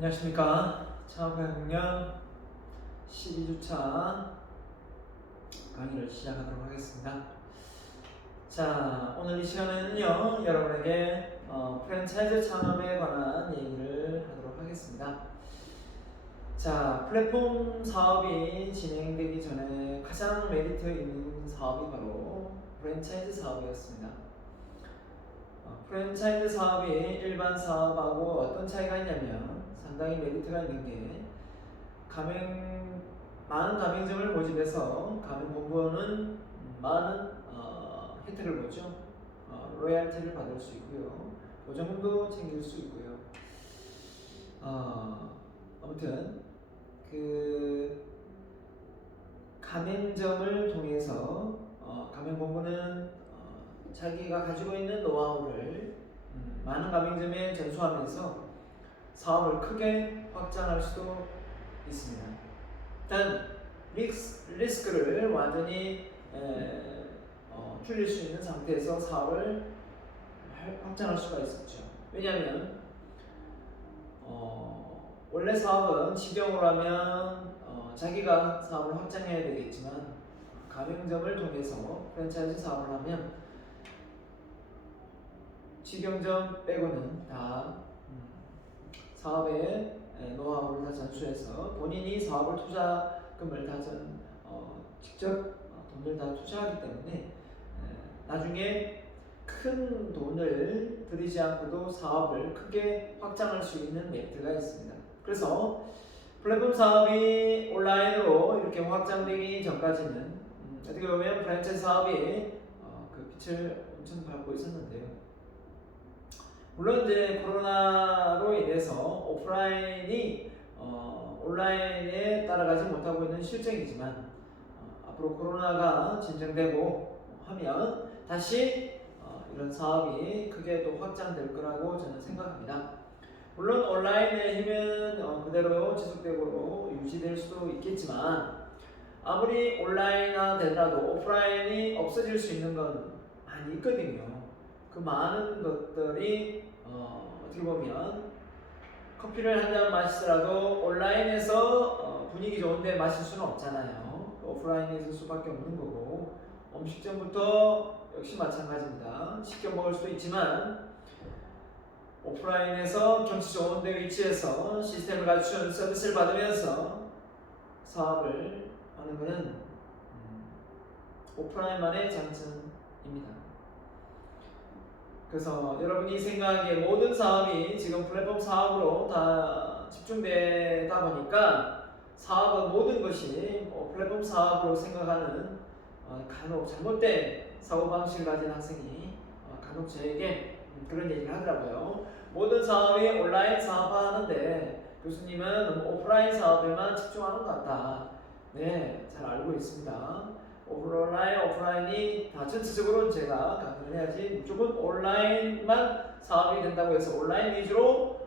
안녕하십니까. 창업학년 12주차 강의를 시작하도록 하겠습니다. 자, 오늘 이 시간에는요, 여러분에게 프랜차이즈 창업에 관한 얘기를 하도록 하겠습니다. 자, 플랫폼 사업이 진행되기 전에 가장 메리트 있는 사업이 바로 프랜차이즈 사업이었습니다. 프랜차이즈 사업이 일반 사업하고 어떤 차이가 있냐면 상당히 메리트가 있는 게 많은 가맹점을 모집해서 가맹본부는 많은 혜택을 보죠. 로얄티를 받을 수 있고요. 보조금도 챙길 수 있고요. 아무튼 그 가맹점을 통해서 가맹본부는 자기가 가지고 있는 노하우를 많은 가맹점에 전수하면서 사업을 크게 확장할 수도 있습니다. 일단 리스크를 완전히 줄일 수 있는 상태에서 사업을 확장할 수가 있었죠. 왜냐하면 원래 사업은 직영으로 하면 자기가 사업을 확장해야 되겠지만 가맹점을 통해서 프랜차이즈 사업을 하면 직영점 빼고는 다 사업의 노하우를 다 전수해서 본인이 사업을 투자금을 다 직접 돈을 다 투자하기 때문에 나중에 큰 돈을 들이지 않고도 사업을 크게 확장할 수 있는 메리트가 있습니다. 그래서 플랫폼 사업이 온라인으로 이렇게 확장되기 전까지는 어떻게 보면 프랜차이즈 사업이 그 빛을 엄청 밟고 있었는데요. 물론 이제 코로나로 인해서 오프라인이 온라인에 따라가지 못하고 있는 실정이지만 앞으로 코로나가 진정되고 하면 다시 이런 사업이 크게 또 확장될 거라고 저는 생각합니다. 물론 온라인의 힘은 그대로 지속되고 유지될 수도 있겠지만 아무리 온라인화 되더라도 오프라인이 없어질 수 있는 건 많이 있거든요. 그 많은 것들이 어떻게 보면 커피를 한 잔 마시더라도 온라인에서 분위기 좋은데 마실 수는 없잖아요. 오프라인에 있을 수밖에 없는 거고 음식점부터 역시 마찬가지입니다. 시켜 먹을 수도 있지만 오프라인에서 경치 좋은 데 위치해서 시스템을 갖춘 서비스를 받으면서 사업을 하는 것은 오프라인만의 장점입니다. 그래서 여러분이 생각하기에 모든 사업이 지금 플랫폼 사업으로 다 집중되다 보니까 사업은 모든 것이 플랫폼 사업으로 생각하는 간혹 잘못된 사고방식을 가진 학생이 간혹 저에게 그런 얘기를 하더라고요. 모든 사업이 온라인 사업하는데 교수님은 너무 오프라인 사업에만 집중하는 것 같다. 네, 잘 알고 있습니다. 오프라인이 다 전체적으로 제가 강조를 해야지 무조건 온라인만 사업이 된다고 해서 온라인 위주로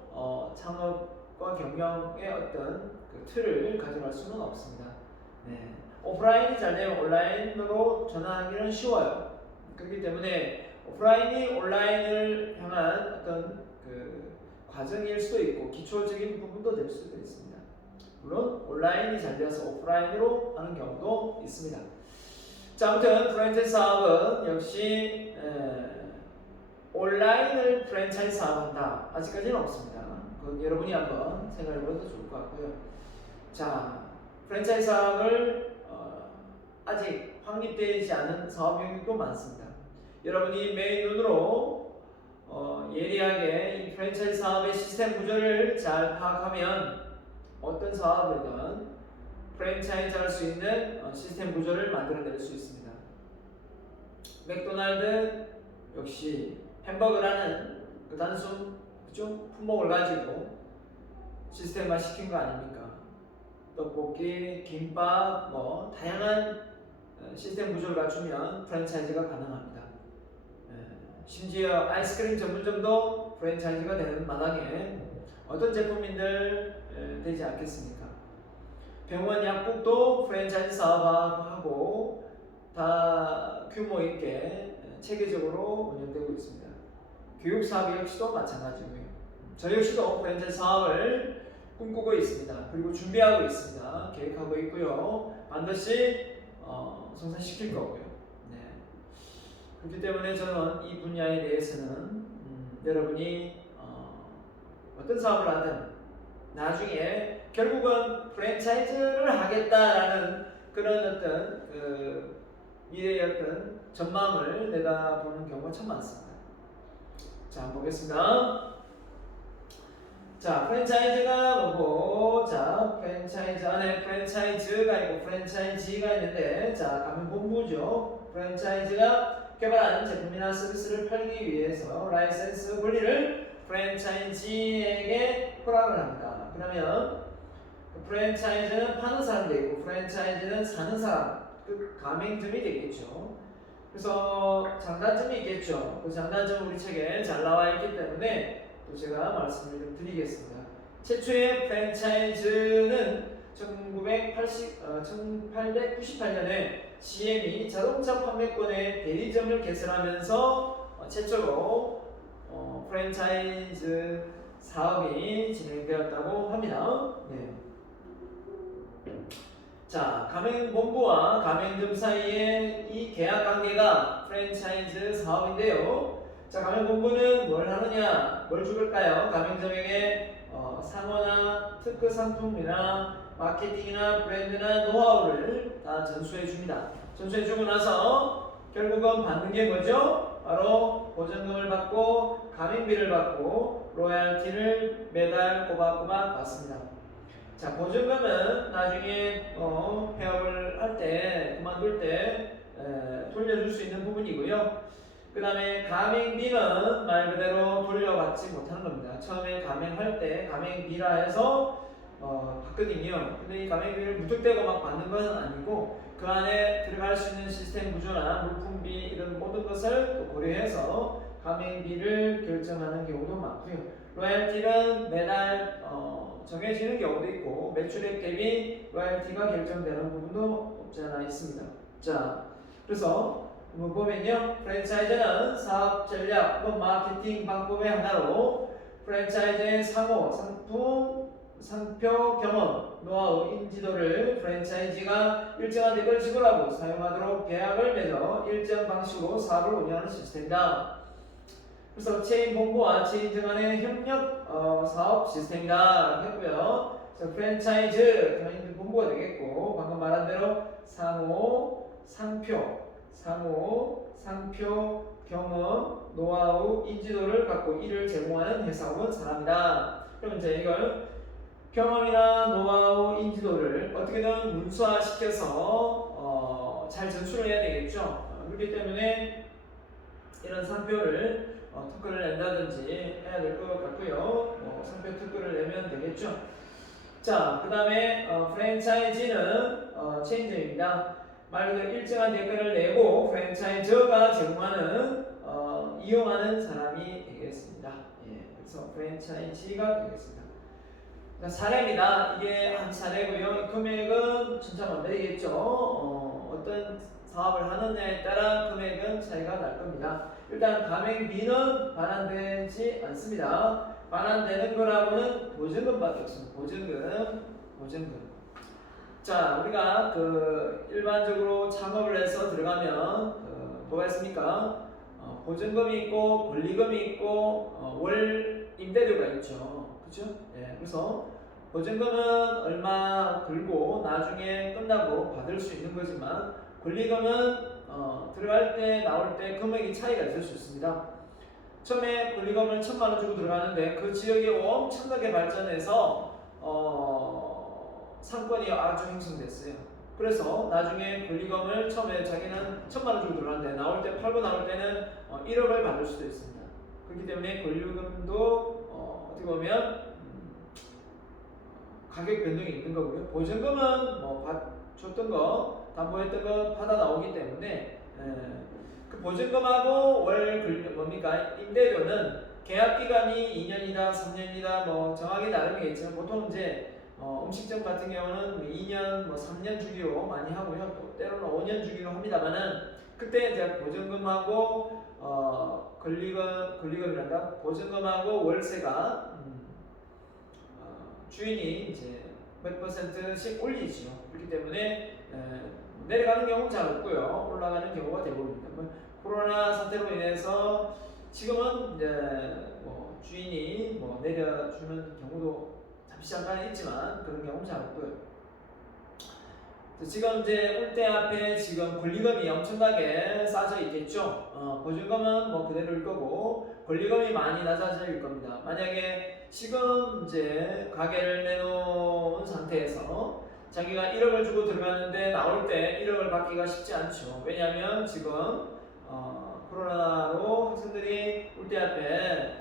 창업과 경영의 어떤 그 틀을 가져갈 수는 없습니다. 네. 오프라인이 잘 되면 온라인으로 전환하기는 쉬워요. 그렇기 때문에 오프라인이 온라인을 향한 어떤 그 과정일 수도 있고 기초적인 부분도 될 수도 있습니다. 물론 온라인이 잘 되어서 오프라인으로 하는 경우도 있습니다. 자, 아무튼 프랜차이즈 사업은 역시 온라인을 프랜차이즈 사업한다. 아직까지는 없습니다. 그건 여러분이 한번 생각해보셔도 좋을 것 같고요. 자, 프랜차이즈 사업을 아직 확립되지 않은 사업 영역도 많습니다. 여러분이 매일 눈으로 예리하게 이 프랜차이즈 사업의 시스템 구조를 잘 파악하면 어떤 사업이든 프랜차이즈 할 수 있는 시스템 구조를 만들어낼 수 있습니다. 맥도날드 역시 햄버거라는 그 단순 품목을 가지고 시스템화 시킨 거 아닙니까? 떡볶이, 김밥, 다양한 시스템 구조를 갖추면 프랜차이즈가 가능합니다. 심지어 아이스크림 전문점도 프랜차이즈가 되는 마당에 어떤 제품인들 되지 않겠습니까? 병원 약국도 프랜차이즈 사업하고 다 규모 있게 체계적으로 운영되고 있습니다. 교육 사업 역시도 마찬가지고요. 저 역시도 프랜차이즈 사업을 꿈꾸고 있습니다. 그리고 준비하고 있습니다. 계획하고 있고요. 반드시 성사시킬 거고요. 네. 그렇기 때문에 저는 이 분야에 대해서는 여러분이 어떤 사업을 하든 나중에 결국은 프랜차이즈를 하겠다라는 그런 어떤 미래의 어떤 전망을 내다보는 경우가 참 많습니다. 자, 한번 보겠습니다. 자, 프랜차이즈가 뭐고, 자, 프랜차이즈 안에 프랜차이즈가 있고 프랜차이지가 있는데, 자, 가면 본부죠. 프랜차이즈가 개발한 제품이나 서비스를 팔기 위해서 라이센스 권리를 프랜차이지에게 허락을 합니다. 그러면 프랜차이즈는 파는 사람도 있고 프랜차이즈는 사는 사람, 그 가맹점이 되겠죠. 그래서 장단점이 있겠죠. 그 장단점 우리 책에 잘 나와 있기 때문에 또 제가 말씀을 좀 드리겠습니다. 최초의 프랜차이즈는 1898년에 GM이 자동차 판매권의 대리점을 개설하면서 최초로 프랜차이즈 사업이 진행되었다고 합니다. 네. 자, 가맹본부와 가맹점 사이의 이 계약 관계가 프랜차이즈 사업인데요. 자, 가맹본부는 뭘 하느냐, 뭘 줄을까요? 가맹점에게 상호나 특허 상품이나 마케팅이나 브랜드나 노하우를 다 전수해 줍니다. 전수해 주고 나서 결국은 받는 게 뭐죠? 바로 보증금을 받고 가맹비를 받고 로얄티를 매달 꼬박꼬박 받습니다. 자, 보증금은 나중에 폐업을 할 때, 그만둘 때 돌려줄 수 있는 부분이고요. 그 다음에 가맹비는 말 그대로 돌려받지 못하는 겁니다. 처음에 가맹할 때 가맹비라 해서 받거든요. 근데 이 가맹비를 무턱대고 막 받는 건 아니고 그 안에 들어갈 수 있는 시스템 구조나 물품비 이런 모든 것을 또 고려해서 가맹비를 결정하는 경우도 많고요. 로얄티는 매달 정해지는 경우도 있고 매출액 대비 로얄티가 결정되는 부분도 없지 않아 있습니다. 자, 그래서 보면요, 프랜차이즈는 사업 전략, 마케팅 방법의 하나로 프랜차이즈의 상호, 상품, 상표 경험, 노하우, 인지도를 프랜차이즈가 일정한 대가를 지불하고 사용하도록 계약을 맺어 일정 방식으로 사업을 운영하는 시스템이다. 그래서 체인 본부와 체인점 간의 협력 사업 시스템이다 했고요. 그래서 프랜차이즈 경영 본부가 되겠고 방금 말한 대로 상호, 상표, 경험, 노하우, 인지도를 갖고 이를 제공하는 회사 혹은 사람이다. 그럼 이제 이걸 경험이나 노하우, 인지도를 어떻게든 문서화시켜서 잘 전수를 해야 되겠죠. 그렇기 때문에 이런 상표를 특허를 낸다든지 해야 될 것 같고요. 상표 특허를 내면 되겠죠. 자, 그 다음에 프랜차이즈는 체인점입니다. 말 그대로 일정한 대가를 내고 프랜차이저가 제공하는 이용하는 사람이 되겠습니다. 예, 그래서 프랜차이즈가 되겠습니다. 사례입니다. 이게 한 사례고요. 금액은 천차만별이겠죠. 어떤 사업을 하느냐에 따라 금액은 차이가 날 겁니다. 일단 가맹비는 반환되지 않습니다. 반환되는 거라고는 보증금밖에 없습니다. 보증금. 자, 우리가 일반적으로 창업을 해서 들어가면 뭐가 있습니까? 보증금이 있고 권리금이 있고 월 임대료가 있죠. 그렇죠? 예, 그래서 보증금은 얼마 들고 나중에 끝나고 받을 수 있는 거지만 권리금은 들어갈 때 나올 때 금액이 차이가 있을 수 있습니다. 처음에 권리금을 1,000만 원 주고 들어가는데 그 지역이 엄청나게 발전해서 상권이 아주 형성됐어요. 그래서 나중에 권리금을 처음에 자기는 1,000만 원 주고 들어갔는데 나올 때 팔고 나올 때는 1억을 받을 수도 있습니다. 그렇기 때문에 권리금도 어떻게 보면 가격 변동이 있는 거고요. 보증금은 줬던 거, 담보했던 거 받아 나오기 때문에 그 보증금하고 월 임대료는 계약 기간이 2년이다, 3년이다, 정하기 나름이겠지만 보통 이제 음식점 같은 경우는 2년, 3년 주기로 많이 하고요. 또 때로는 5년 주기로 합니다만은 그때 이제 보증금하고 권리금이란다. 보증금하고 월세가 주인이 이제 몇 %씩 올리죠. 그렇기 때문에 내려가는 경우는 잘 없고요. 올라가는 경우가 대부분입니다. 코로나 사태로 인해서 지금은 이제 뭐 주인이 뭐 내려주는 경우도 잠시 잠깐 있지만 그런 경우는 잘 없고요. 지금 이제 울대 앞에 지금 권리금이 엄청나게 싸져 있겠죠. 보증금은 뭐 그대로일 거고 권리금이 많이 낮아질 겁니다. 만약에 지금 이제 가게를 내놓은 상태에서 자기가 1억을 주고 들어가는데 나올 때 1억을 받기가 쉽지 않죠. 왜냐하면 지금 코로나로 학생들이 울대 앞에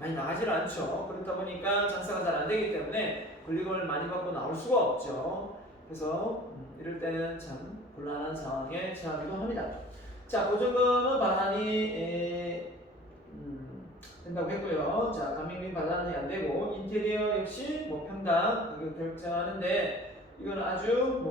많이 나가질 않죠. 그렇다 보니까 장사가 잘 안 되기 때문에 권리금을 많이 받고 나올 수가 없죠. 그래서 이럴 때는 참 곤란한 상황에 처하기도 합니다. 자, 보증금은 반환이 된다고 했고요. 자, 감맹비 반환이 안 되고 인테리어 역시 뭐 평당 가격 결정하는데 이건 아주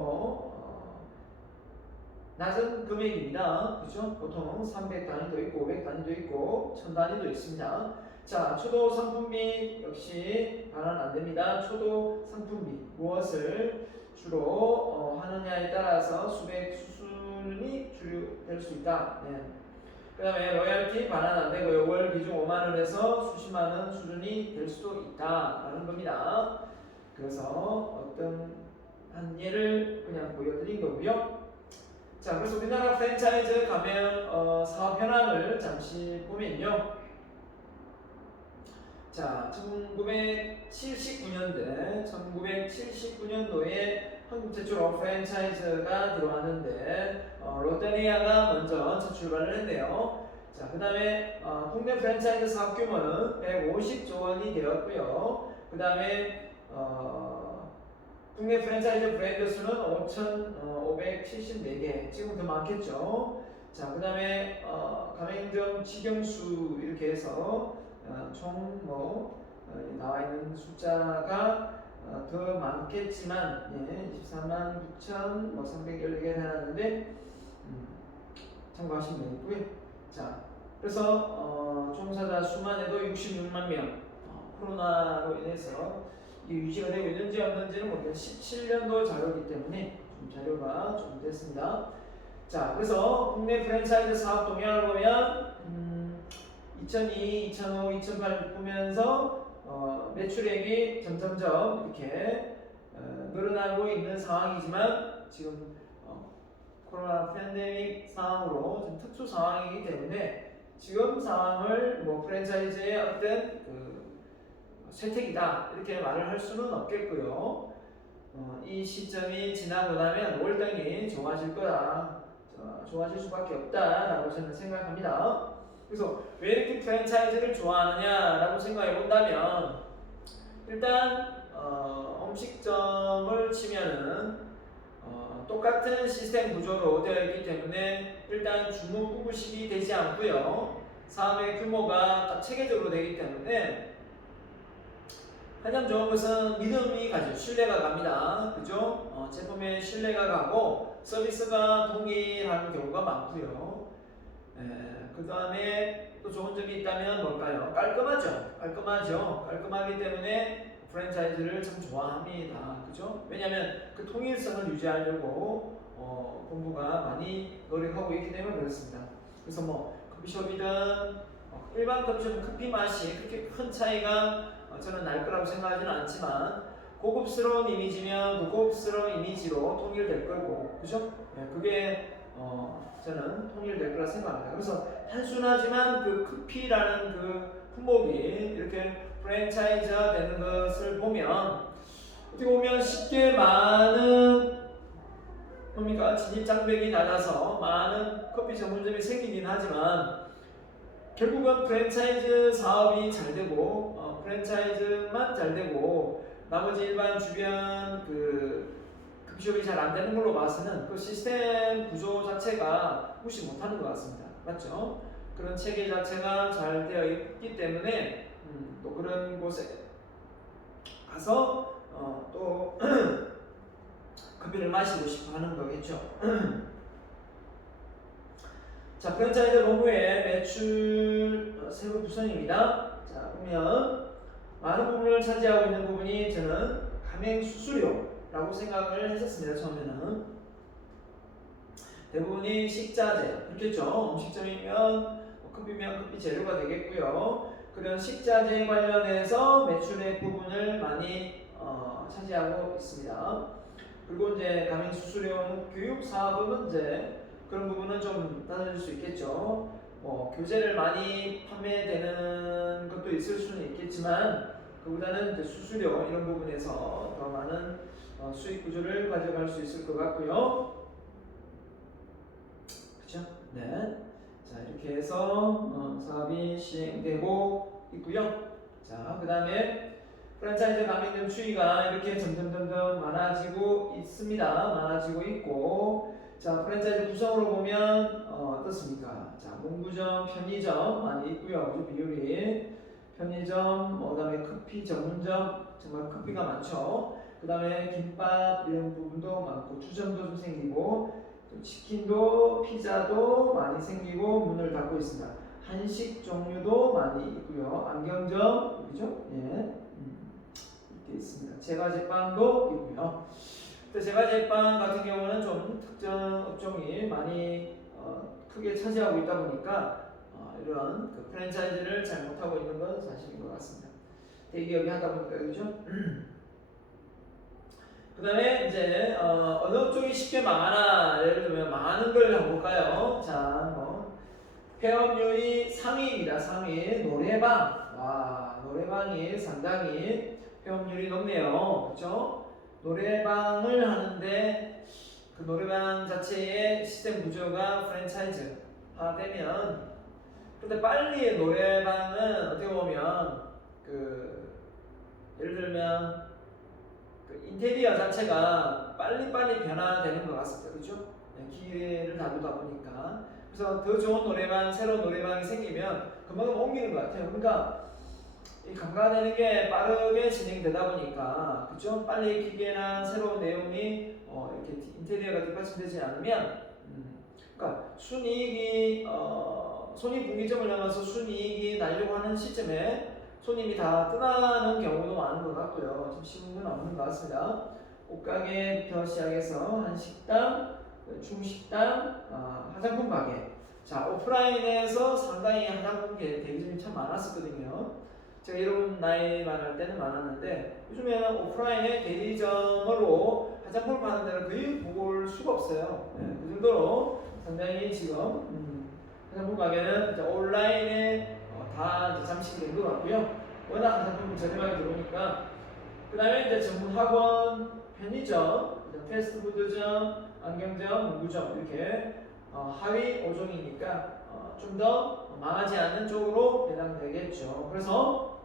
낮은 금액입니다. 그렇죠? 보통 300 단위도 있고 500 단위도 있고 1000 단위도 있습니다. 자, 초도 상품비 역시 반환 안 됩니다. 초도 상품비 무엇을 주로 하느냐에 따라서 수백 수순이 주류될 수 있다. 네. 그 다음에 로열티 반환 안 되고요. 월 비중 5만원에서 수십만원 수준이 될 수도 있다라는 겁니다. 그래서 어떤 한 예를 그냥 보여드린 거고요. 자, 그래서 우리나라 프랜차이즈 가면 사업 현황을 잠시 보면요. 자, 1979년도에 한국 최초로 프랜차이즈가 들어왔는데 롯데리아가 먼저 첫 출발을 했네요. 자, 그 다음에 국내 프랜차이즈 사업 규모는 150조 원이 되었고요. 그 다음에 국내 프랜차이즈 브랜드 수는 5,574개, 지금 더 많겠죠. 자, 그 다음에 가맹점 직영수 이렇게 해서 총 나와 있는 숫자가 더 많겠지만 24만 9,314개를 해놨는데 참고하시면 되겠고요. 자, 그래서 종사자 수만 해도 66만 명. 코로나로 인해서 유지가 되고 있는지 없는지는 모르겠는데 17년도 자료이기 때문에 좀 자료가 좀 됐습니다. 자, 그래서 국내 프랜차이즈 사업 동향을 보면 2002, 2005, 2008 보면서 매출액이 점점점 이렇게 늘어나고 있는 상황이지만 지금 코로나 팬데믹 상황으로 좀 특수 상황이기 때문에 지금 상황을 프랜차이즈의 어떤 쇠퇴기다 이렇게 말을 할 수는 없겠고요. 이 시점이 지나고 나면 월등히 좋아질 거다, 좋아질 수밖에 없다라고 저는 생각합니다. 그래서 왜 이렇게 프랜차이즈를 좋아하느냐라고 생각해 본다면 일단 음식점을 치면은 똑같은 시스템 구조로 되어 있기 때문에 일단 주무부부식이 되지 않고요. 사업의 규모가 딱 체계적으로 되기 때문에 가장 좋은 것은 믿음이 가죠. 신뢰가 갑니다. 그죠? 제품에 신뢰가 가고 서비스가 동일한 경우가 많고요. 그 다음에 또 좋은 점이 있다면 뭘까요? 깔끔하죠. 깔끔하기 때문에 프랜차이즈를 참 좋아합니다. 그죠? 왜냐하면 그 통일성을 유지하려고 본부가 많이 노력하고 있기 때문에 그렇습니다. 그래서 커피숍이든 일반 커피숍은 커피 맛이 그렇게 큰 차이가 저는 날 거라고 생각하지는 않지만 고급스러운 이미지면 그 고급스러운 이미지로 통일될 거고, 그죠? 그게 저는 통일될 거라 생각합니다. 그래서 단순하지만 그 커피라는 그 품목이 이렇게 프랜차이즈화 되는 것을 보면 어떻게 보면 쉽게 많은 진입 장벽이 낮아서 많은 커피 전문점이 생기긴 하지만 결국은 프랜차이즈 사업이 잘 되고 프랜차이즈만 잘 되고 나머지 일반 주변 커피숍이 잘 안 되는 걸로 봐서는 그 시스템 구조 자체가 무시 못하는 것 같습니다. 맞죠? 그런 체계 자체가 잘 되어 있기 때문에 또 그런 곳에 가서 또 커피를 마시고 싶어 하는 거겠죠. 자, 프랜차이즈 본부의 매출 세부 구성입니다. 자, 보면 많은 부분을 차지하고 있는 부분이 저는 가맹 수수료라고 생각을 했었습니다. 처음에는 대부분이 식자재 그렇겠죠. 음식점이면 커피면 커피 재료가 되겠고요. 그런 식자재 관련해서 매출액 부분을 많이 차지하고 있습니다. 그리고 이제 가맹 수수료, 교육 사업은 이제 그런 부분은 좀 따질 수 있겠죠. 교재를 많이 판매되는 것도 있을 수는 있겠지만 그보다는 이제 수수료 이런 부분에서 더 많은 수익 구조를 가져갈 수 있을 것 같고요. 그렇죠? 네. 자 이렇게 해서 사업이 시행되고 있고요. 자 그다음에 프랜차이즈 가맹점 추이가 이렇게 점점 많아지고 있습니다. 많아지고 있고 자 프랜차이즈 구성으로 보면 어떻습니까? 자 문구점, 편의점 많이 있고요. 그죠? 비율이 편의점, 그다음에 커피 전문점 정말 커피가 많죠. 그다음에 김밥 이런 부분도 많고 주점도 좀 생기고 치킨도 피자도 많이 생기고 문을 닫고 있습니다. 한식 종류도 많이 있고요. 안경점 그죠? 예. 이렇게 있습니다. 제과제빵도 있고요. 제과제빵 같은 경우는 좀 특정 업종이 많이 크게 차지하고 있다 보니까 이런 그 프랜차이즈를 잘 못하고 있는 건 사실인 것 같습니다. 대기업이 하다 보니까 그죠? 그 다음에 이제 어느 업종이 쉽게 망하나 예를 들면 망하는 걸 한번 볼까요? 자, 폐업률이 상위입니다. 상위 노래방. 와 노래방이 상당히 폐업률이 높네요. 그렇죠? 노래방을 하는데 그 노래방 자체의 시스템 구조가 프랜차이즈화 되면 근데 빨리 노래방은 어떻게 보면 그 예를 들면 그 인테리어 자체가 빨리빨리 변화되는 것 같습니다. 그렇죠? 네, 기회를 다루다 보니까 그래서 더 좋은 노래방, 새로운 노래방이 생기면 금방 옮기는 것 같아요. 그러니까 이 강화되는 게 빠르게 진행되다 보니까 그렇죠? 빨리 기계나 새로운 내용이 이렇게 인테리어가 뒷받침되지 않으면 그러니까 순이익이 손익분기점을 넘어서 순이익이 나려고 하는 시점에 손님이 다 떠나는 경우도 많은 것 같고요. 좀 쉬운 건 없는 것 같습니다. 옷가게부터 시작해서 한식당, 중식당, 화장품 가게. 자 오프라인에서 상당히 화장품 대기점이 참 많았었거든요. 제가 이런 나이 말할 때는 많았는데 요즘에는 오프라인에 대리점으로 화장품을 파는 데는 거의 볼 수가 없어요. 네, 그 정도로 상당히 지금 화장품 가게는 이제 온라인에 다 이제 잠식이 된 것 같고요. 워낙 화장품이 저렴하게 들어오니까 그 다음에 이제 전문 학원, 편의점, 패스트푸드점, 안경점, 문구점 이렇게 하위 5종이니까 좀 더 망하지 않는 쪽으로 해당되겠죠. 그래서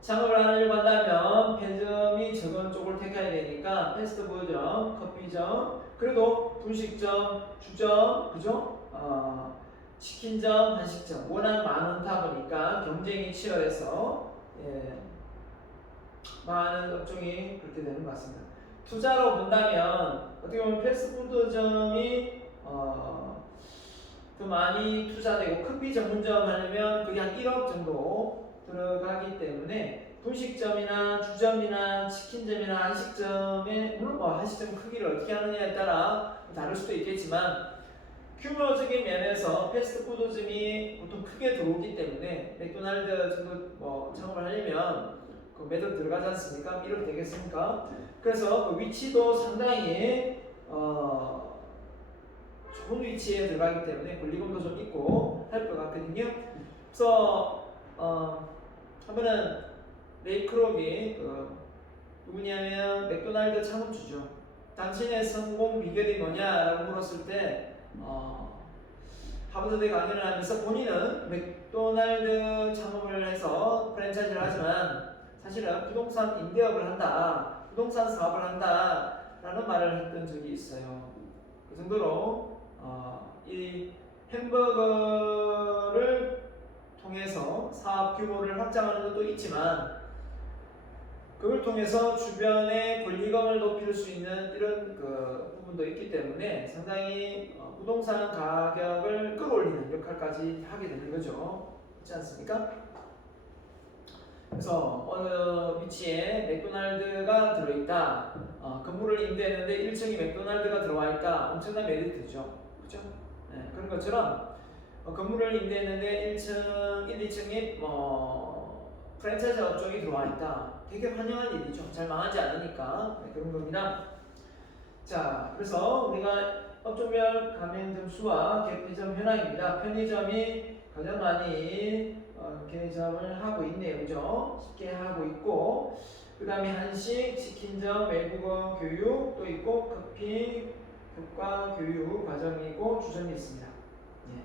창업을 하려고 한다면 편의점이 적은 쪽을 택해야 되니까 패스트푸드점, 커피점, 그래도 분식점, 주점, 그죠? 치킨점, 한식점 워낙 많다 보니까 경쟁이 치열해서 많은 업종이 그렇게 되는 것 같습니다. 투자로 본다면 어떻게 보면 패스트푸드점이 더 많이 투자되고 커피 전문점 하려면 그게 한 1억 정도 들어가기 때문에 분식점이나 주점이나 치킨점이나 한식점의 물론 한식점 크기를 어떻게 하느냐에 따라 다를 수도 있겠지만 규모적인 면에서 패스트푸드점이 보통 크게 들어오기 때문에 맥도날드 정도 창업을 하려면 그 매도 들어가지 않습니까? 1억 되겠습니까? 그래서 그 위치도 상당히 좋은 위치에 들어가기 때문에 권리금도 좀 있고 할 것 같거든요. 그래서 한 번은 레이크록이 누구냐면 맥도날드 창업주죠. 당신의 성공 비결이 뭐냐라고 물었을 때 하버드대 강연을 하면서 본인은 맥도날드 창업을 해서 프랜차이즈를 하지만 사실은 부동산 임대업을 한다, 부동산 사업을 한다 라는 말을 했던 적이 있어요. 그 정도로 이 햄버거를 통해서 사업 규모를 확장하는 것도 있지만 그걸 통해서 주변의 권리금을 높일 수 있는 이런 그 부분도 있기 때문에 상당히 부동산 가격을 끌어올리는 역할까지 하게 되는 거죠. 그렇지 않습니까? 그래서 어느 위치에 맥도날드가 들어있다. 건물을 임대했는데 1층이 맥도날드가 들어와 있다. 엄청난 메리트죠. 그죠? 네, 그런 것처럼 건물을 임대했는데 1층, 1, 2층이 프랜차이즈 업종이 들어와 있다. 되게 환영한 일이죠. 잘 망하지 않으니까. 네, 그런 겁니다. 자, 그래서 우리가 업종별 가맹점 수와 개폐점 현황입니다. 편의점이 가장 많이 개점을 하고 있네요. 그죠? 쉽게 하고 있고, 그 다음에 한식, 치킨점, 외국어 교육 또 있고, 커피, 교과 교육 과정이 있고, 주점이 있습니다. 네.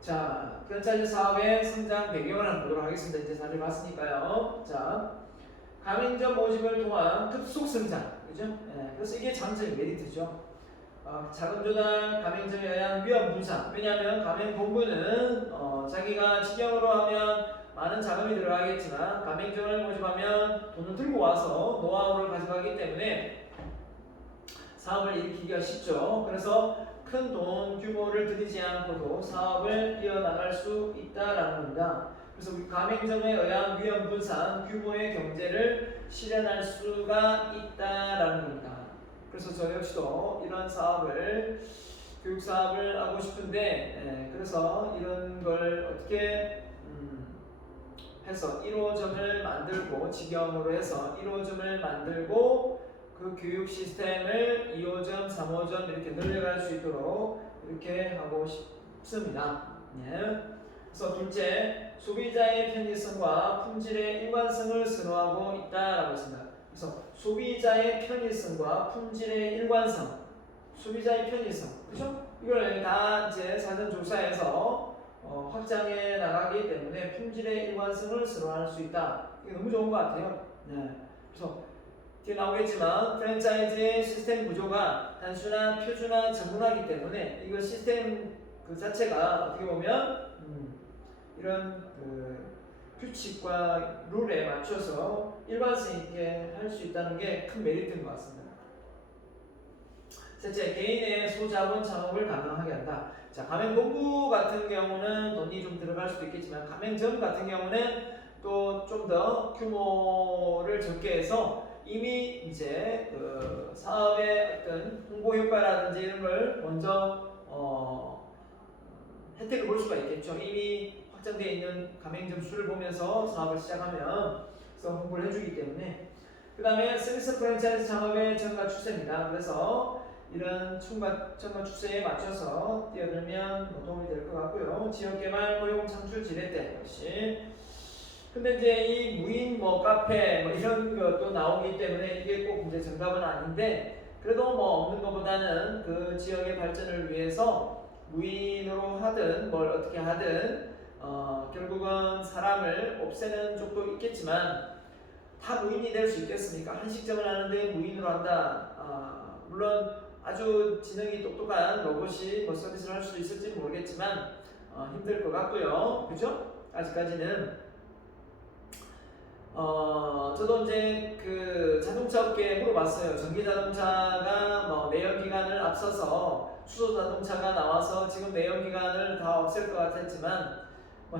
자, 프랜차이즈 사업의 성장 배경을 한번 보도록 하겠습니다. 이제 자료를 봤으니까요. 자, 가맹점 모집을 통한 급속 성장, 그죠? 네. 그래서 이게 장점이 메리트죠. 자금 조달, 가맹점에 의한 위험 분산. 왜냐하면 가맹 본부는 자기가 직영으로 하면 많은 자금이 들어가겠지만 가맹점을 모집하면 돈을 들고 와서 노하우를 가져가기 때문에 사업을 일으키기가 쉽죠. 그래서 큰 돈 규모를 들이지 않고도 사업을 이어나갈 수 있다라는 겁니다. 그래서 우리 가맹점에 의한 위험 분산, 규모의 경제를 실현할 수가 있다라는 겁니다. 그래서 저 역시도 이런 사업을 교육 사업을 하고 싶은데 그래서 이런 걸 어떻게 해서 1호점을 만들고 직영으로 해서 1호점을 만들고 그 교육 시스템을 2호점, 3호점 이렇게 늘려갈 수 있도록 이렇게 하고 싶습니다. 예. 그래서 둘째, 소비자의 편의성과 품질의 일관성을 선호하고 있다라고 했습니다. 그래서 소비자의 편의성과 품질의 일관성, 소비자의 편의성, 그렇죠? 이걸 다 이제 사전 조사에서 확장해 나가기 때문에 품질의 일관성을 선호할 수 있다. 이게 너무 좋은 것 같아요. 네. 그래서 뒤에 나오겠지만 프랜차이즈의 시스템 구조가 단순한 표준화 전문화이기 때문에 이거 시스템 그 자체가 어떻게 보면 이런 규칙과 룰에 맞춰서 일관성 있게 할 수 있다는 게 큰 메리트인 것 같습니다. 셋째, 개인의 소자본 창업을 가능하게 한다. 자, 가맹본부 같은 경우는 돈이 좀 들어갈 수도 있겠지만 가맹점 같은 경우는 또 좀 더 규모를 적게 해서 이미 이제 그 사업의 어떤 홍보 효과라든지 이런 걸 먼저 혜택을 볼 수가 있겠죠. 이미 확정되어 있는 가맹점 수를 보면서 사업을 시작하면 그래서 홍보를 해주기 때문에. 그 다음에 서비스 프랜차이즈 창업의 전가 추세입니다. 그래서 이런 전가 추세에 맞춰서 뛰어들면 도움이 될 것 같고요. 지역개발, 고용 창출 지렛대 역시. 근데 이제 이 무인 카페 이런 것도 나오기 때문에 이게 꼭 이제 정답은 아닌데 그래도 없는 것보다는 그 지역의 발전을 위해서 무인으로 하든 뭘 어떻게 하든 결국은 사람을 없애는 쪽도 있겠지만 다 무인이 될 수 있겠습니까? 한식점을 하는데 무인으로 한다. 물론 아주 지능이 똑똑한 로봇이 서비스를 할 수도 있을지는 모르겠지만 힘들 것 같고요. 그죠? 아직까지는 저도 이제 그 자동차 업계에 물어봤어요. 전기 자동차가 내연 기관을 앞서서 수소 자동차가 나와서 지금 내연 기관을 다 없앨 것 같았지만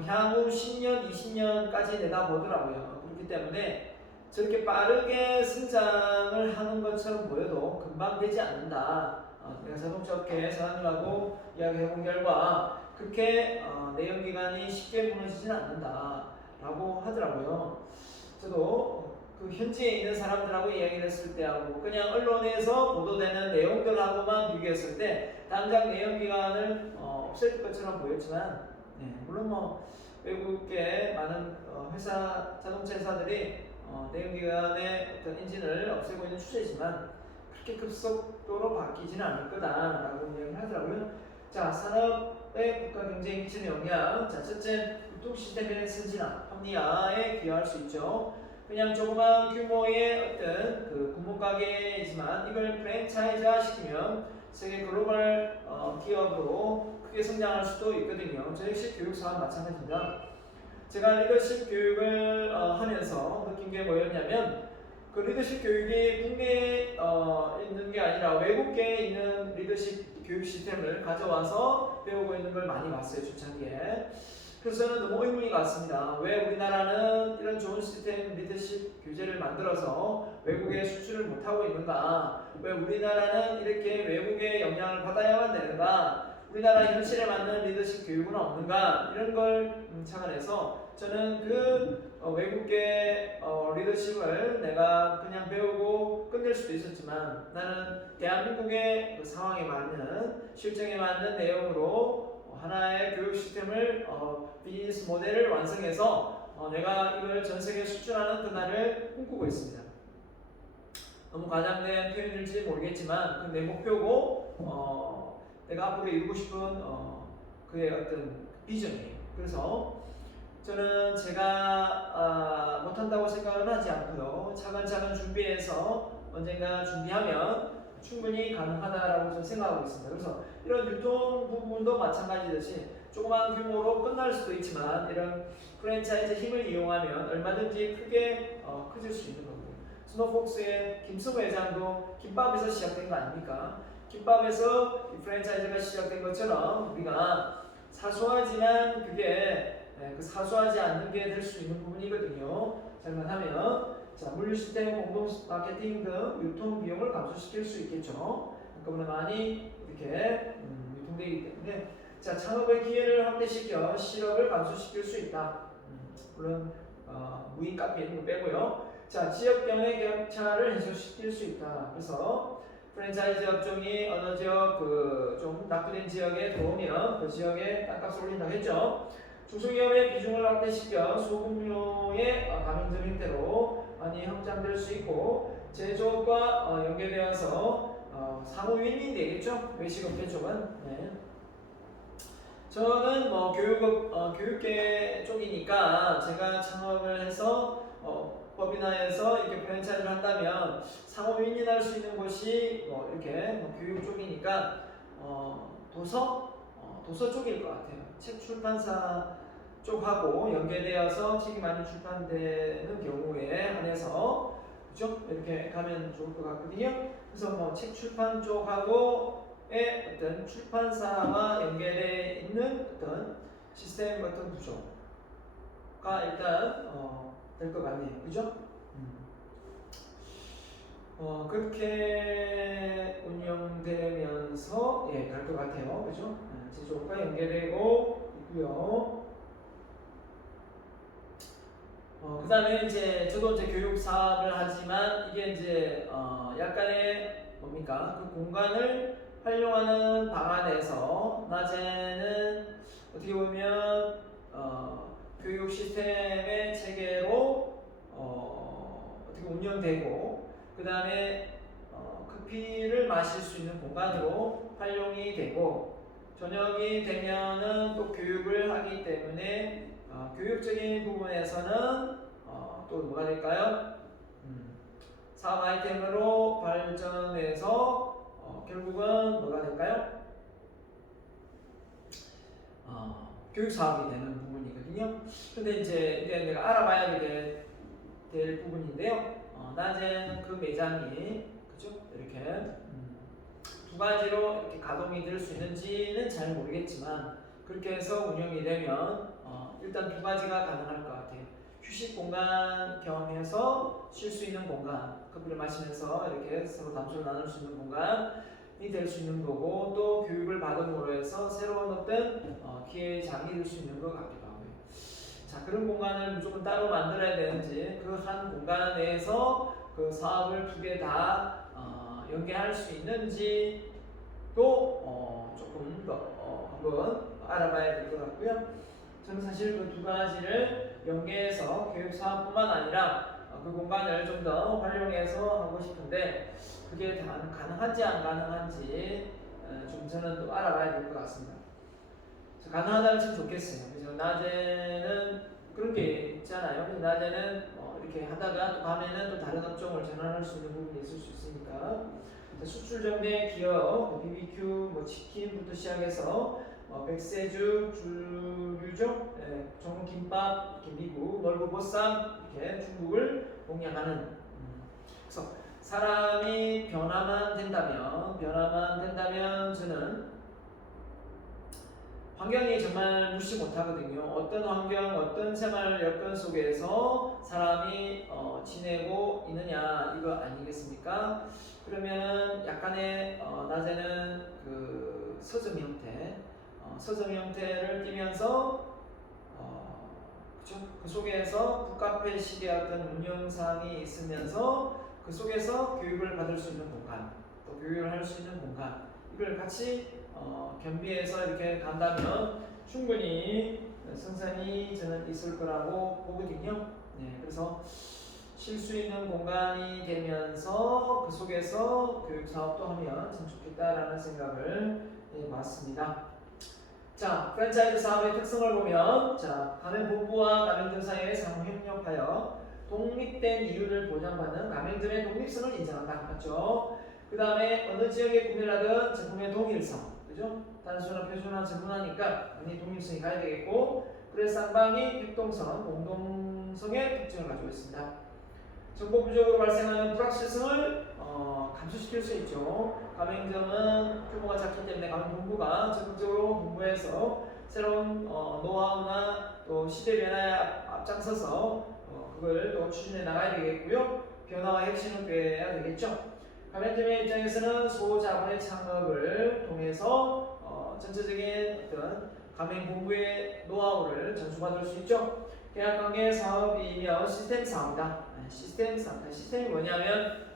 향후 10년, 20년까지 내다보더라고요. 그렇기 때문에 저렇게 빠르게 성장을 하는 것처럼 보여도 금방 되지 않는다. 내가 자동차 업계 사장님하고 이야기해본 결과 그렇게 내연 기관이 쉽게 무너지지는 않는다 라고 하더라고요. 저도 그 현지에 있는 사람들하고 이야기를 했을 때하고 그냥 언론에서 보도되는 내용들하고만 비교했을 때 당장 내연기관을 없앨 것처럼 보였지만 물론 외국의 많은 회사 자동차 회사들이 내연기관의 어떤 엔진을 없애고 있는 추세지만 그렇게 급속도로 바뀌지는 않을 거다라고 이야기를 하더라고요. 자, 산업의 국가 경제에 미치는 영향. 자, 첫째, 유통 시스템의 선진화, 합리화에 기여할 수 있죠. 그냥 조그만 규모의 어떤 그 구멍가게이지만 이걸 프랜차이즈화 시키면 세계 글로벌 기업으로 크게 성장할 수도 있거든요. 저 역시 교육 사업 마찬가지입니다. 제가 리더십 교육을 하면서 느낀 게 뭐였냐면 그 리더십 교육이 국내에 있는 게 아니라 외국계에 있는 리더십 교육 시스템을 가져와서 배우고 있는 걸 많이 봤어요. 초창기에. 그래서 저는 너무 의문이 갔습니다. 왜 우리나라는 이런 좋은 시스템 리더십 규제를 만들어서 외국에 수출을 못하고 있는가? 왜 우리나라는 이렇게 외국의 영향을 받아야만 되는가? 우리나라 현실에 맞는 리더십 교육은 없는가? 이런 걸 착안해서 저는 그 외국의 리더십을 내가 그냥 배우고 끝낼 수도 있었지만 나는 대한민국의 그 상황에 맞는 실정에 맞는 내용으로 하나의 교육 시스템을 비즈니스 모델을 완성해서 내가 이걸 전 세계에 수출하는 그날을 꿈꾸고 있습니다. 너무 과장된 표현일지 모르겠지만 그 내 목표고 내가 앞으로 이루고 싶은 그의 어떤 비전이에요. 그래서 저는 제가 못한다고 생각은 하지 않고요. 차근차근 준비해서 언젠가 준비하면 충분히 가능하다라고 저는 생각하고 있습니다. 그래서 이런 유통 부분도 마찬가지듯이 조그만 규모로 끝날 수도 있지만 이런 프랜차이즈 힘을 이용하면 얼마든지 크게 커질 수 있는 거고요. 스노폭스의 김승우 회장도 김밥에서 시작된 거 아닙니까? 김밥에서 이 프랜차이즈가 시작된 것처럼 우리가 사소하지만 그게 그 사소하지 않는 게 될 수 있는 부분이거든요. 잘못하면 물류 시스템, 공동 마케팅 등 유통 비용을 감소시킬 수 있겠죠. 한꺼번에 많이 이렇게 유통되기 때문에 창업의 기회를 확대시켜 실업을 감소시킬 수 있다. 물론 무인 카페 이런 거 빼고요. 지역 경의 격차를 해소시킬 수 있다. 그래서 프랜차이즈 업종이 어느 지역 좀 낙후된 지역에 들어오면 그 지역의 땅값을 올린다고 했죠. 중소기업의 비중을 확대시켜 소규모의 가맹점 형태로 많이 확장될 수 있고 제조업과 연계되어서 상호 윈윈이 되겠죠. 외식업계 쪽은. 네. 저는 교육계 쪽이니까 제가 창업을 해서 법인화해서 이렇게 프랜차이즈를 한다면 상호 윈윈할 수 있는 곳이 이렇게 교육 쪽이니까 도서 쪽일 것 같아요. 책 출판사 쪽하고 연계되어서 책이 많이 출판되는 경우에 한해서 그죠? 이렇게 가면 좋을 것 같거든요. 그래서 책 출판 쪽하고의 어떤 출판사와 연계되어 있는 어떤 시스템 같은 구조가 일단 될 것 같네요. 그죠? 그렇게 운영되면서 갈 것 같아요. 그죠? 제조업과 연계되고 있고요. 그 다음에 저도 교육 사업을 하지만 이게 약간의 뭡니까? 그 공간을 활용하는 방안에서 낮에는 어떻게 보면 교육 시스템의 체계로 어떻게 운영되고 그 다음에 커피를 마실 수 있는 공간으로 활용이 되고 저녁이 되면은 또 교육을 하기 때문에 교육적인 부분에서는 또 뭐가 될까요? 사업 아이템으로 발전해서 결국은 뭐가 될까요? 교육 사업이 되는 부분이거든요. 근데 이게 내가 알아봐야 될 부분인데요. 낮엔 그 매장이 그죠? 이렇게 두 가지로 이렇게 가동이 될 수 있는지는 잘 모르겠지만 그렇게 해서 운영이 되면 일단 두 가지가 가능할 것 같아요. 휴식 공간 겸해서 쉴 수 있는 공간, 커피를 마시면서 이렇게 서로 담소를 나눌 수 있는 공간이 될 수 있는 거고 또 교육을 받음으로 해서 새로운 어떤 기회장이 될 수 있는 것 같기도 하고요. 그런 공간을 무조건 따로 만들어야 되는지 그 한 공간 내에서 그 사업을 두 개 다 연계할 수 있는지도 조금 더 한번 알아봐야 될 것 같고요. 저는 사실 그 두 가지를 연계해서 교육 사업뿐만 아니라 그 공간을 좀 더 활용해서 하고 싶은데 그게 가능한지 안 가능한지 좀 저는 또 알아봐야 될 것 같습니다. 가능하다면 참 좋겠어요. 그래서 낮에는 그런 게 있잖아요. 낮에는 이렇게 하다가 또 밤에는 또 다른 업종을 전환할 수 있는 부분이 있을 수 있으니까 수출 전매 기업, BBQ, 치킨부터 시작해서 백세주, 주류죠, 전국 김밥, 이렇게 미국, 멀고보쌈 이렇게 중국을 공략하는. 그래서 사람이 변화만 된다면 저는 환경이 정말 무시 못하거든요. 어떤 환경, 어떤 생활 여건 속에서 사람이 지내고 있느냐 이거 아니겠습니까? 그러면은 약간의 낮에는 그 서점 형태, 서점 형태를 띠면서 그쵸? 그 속에서 북카페식의 어떤 운영상이 있으면서 그 속에서 교육을 받을 수 있는 공간, 또 교육을 할 수 있는 공간, 이걸 같이 겸비해서 이렇게 간다면 충분히 성산이 저는 있을 거라고 보거든요. 네, 그래서 쉴 수 있는 공간이 되면서 그 속에서 교육 사업도 하면 참 좋겠다라는 생각을 해봤습니다. 자, 프랜차이즈 사업의 특성을 보면, 자, 가맹 본부와 가맹점 사이의 상호 협력하여 독립된 이윤을 보장받는 가맹점의 독립성을 인정한다. 맞죠? 그 다음에 어느 지역에 구매를 하든 제품의 동일성, 그죠? 단순한 표준화 전문화니까 당연히 독립성이 가야 되겠고, 그래 쌍방이 율동성, 공동성의 특징을 가지고 있습니다. 정보 부족으로 발생하는 불확실성을 감소시킬 수 있죠. 가맹점은 규모가 작기 때문에 가맹본부가 적극적으로 공부해서 새로운 노하우나 또 시대 변화에 앞장서서 그걸 또 추진해 나가야 되겠고요. 변화와 핵심을 꾀해야 되겠죠. 가맹점의 입장에서는 소자본의 창업을 통해서 전체적인 어떤 가맹본부의 노하우를 전수받을 수 있죠. 계약관계 사업이며 시스템 사업이다. 시스템 사업이다. 시스템이 뭐냐면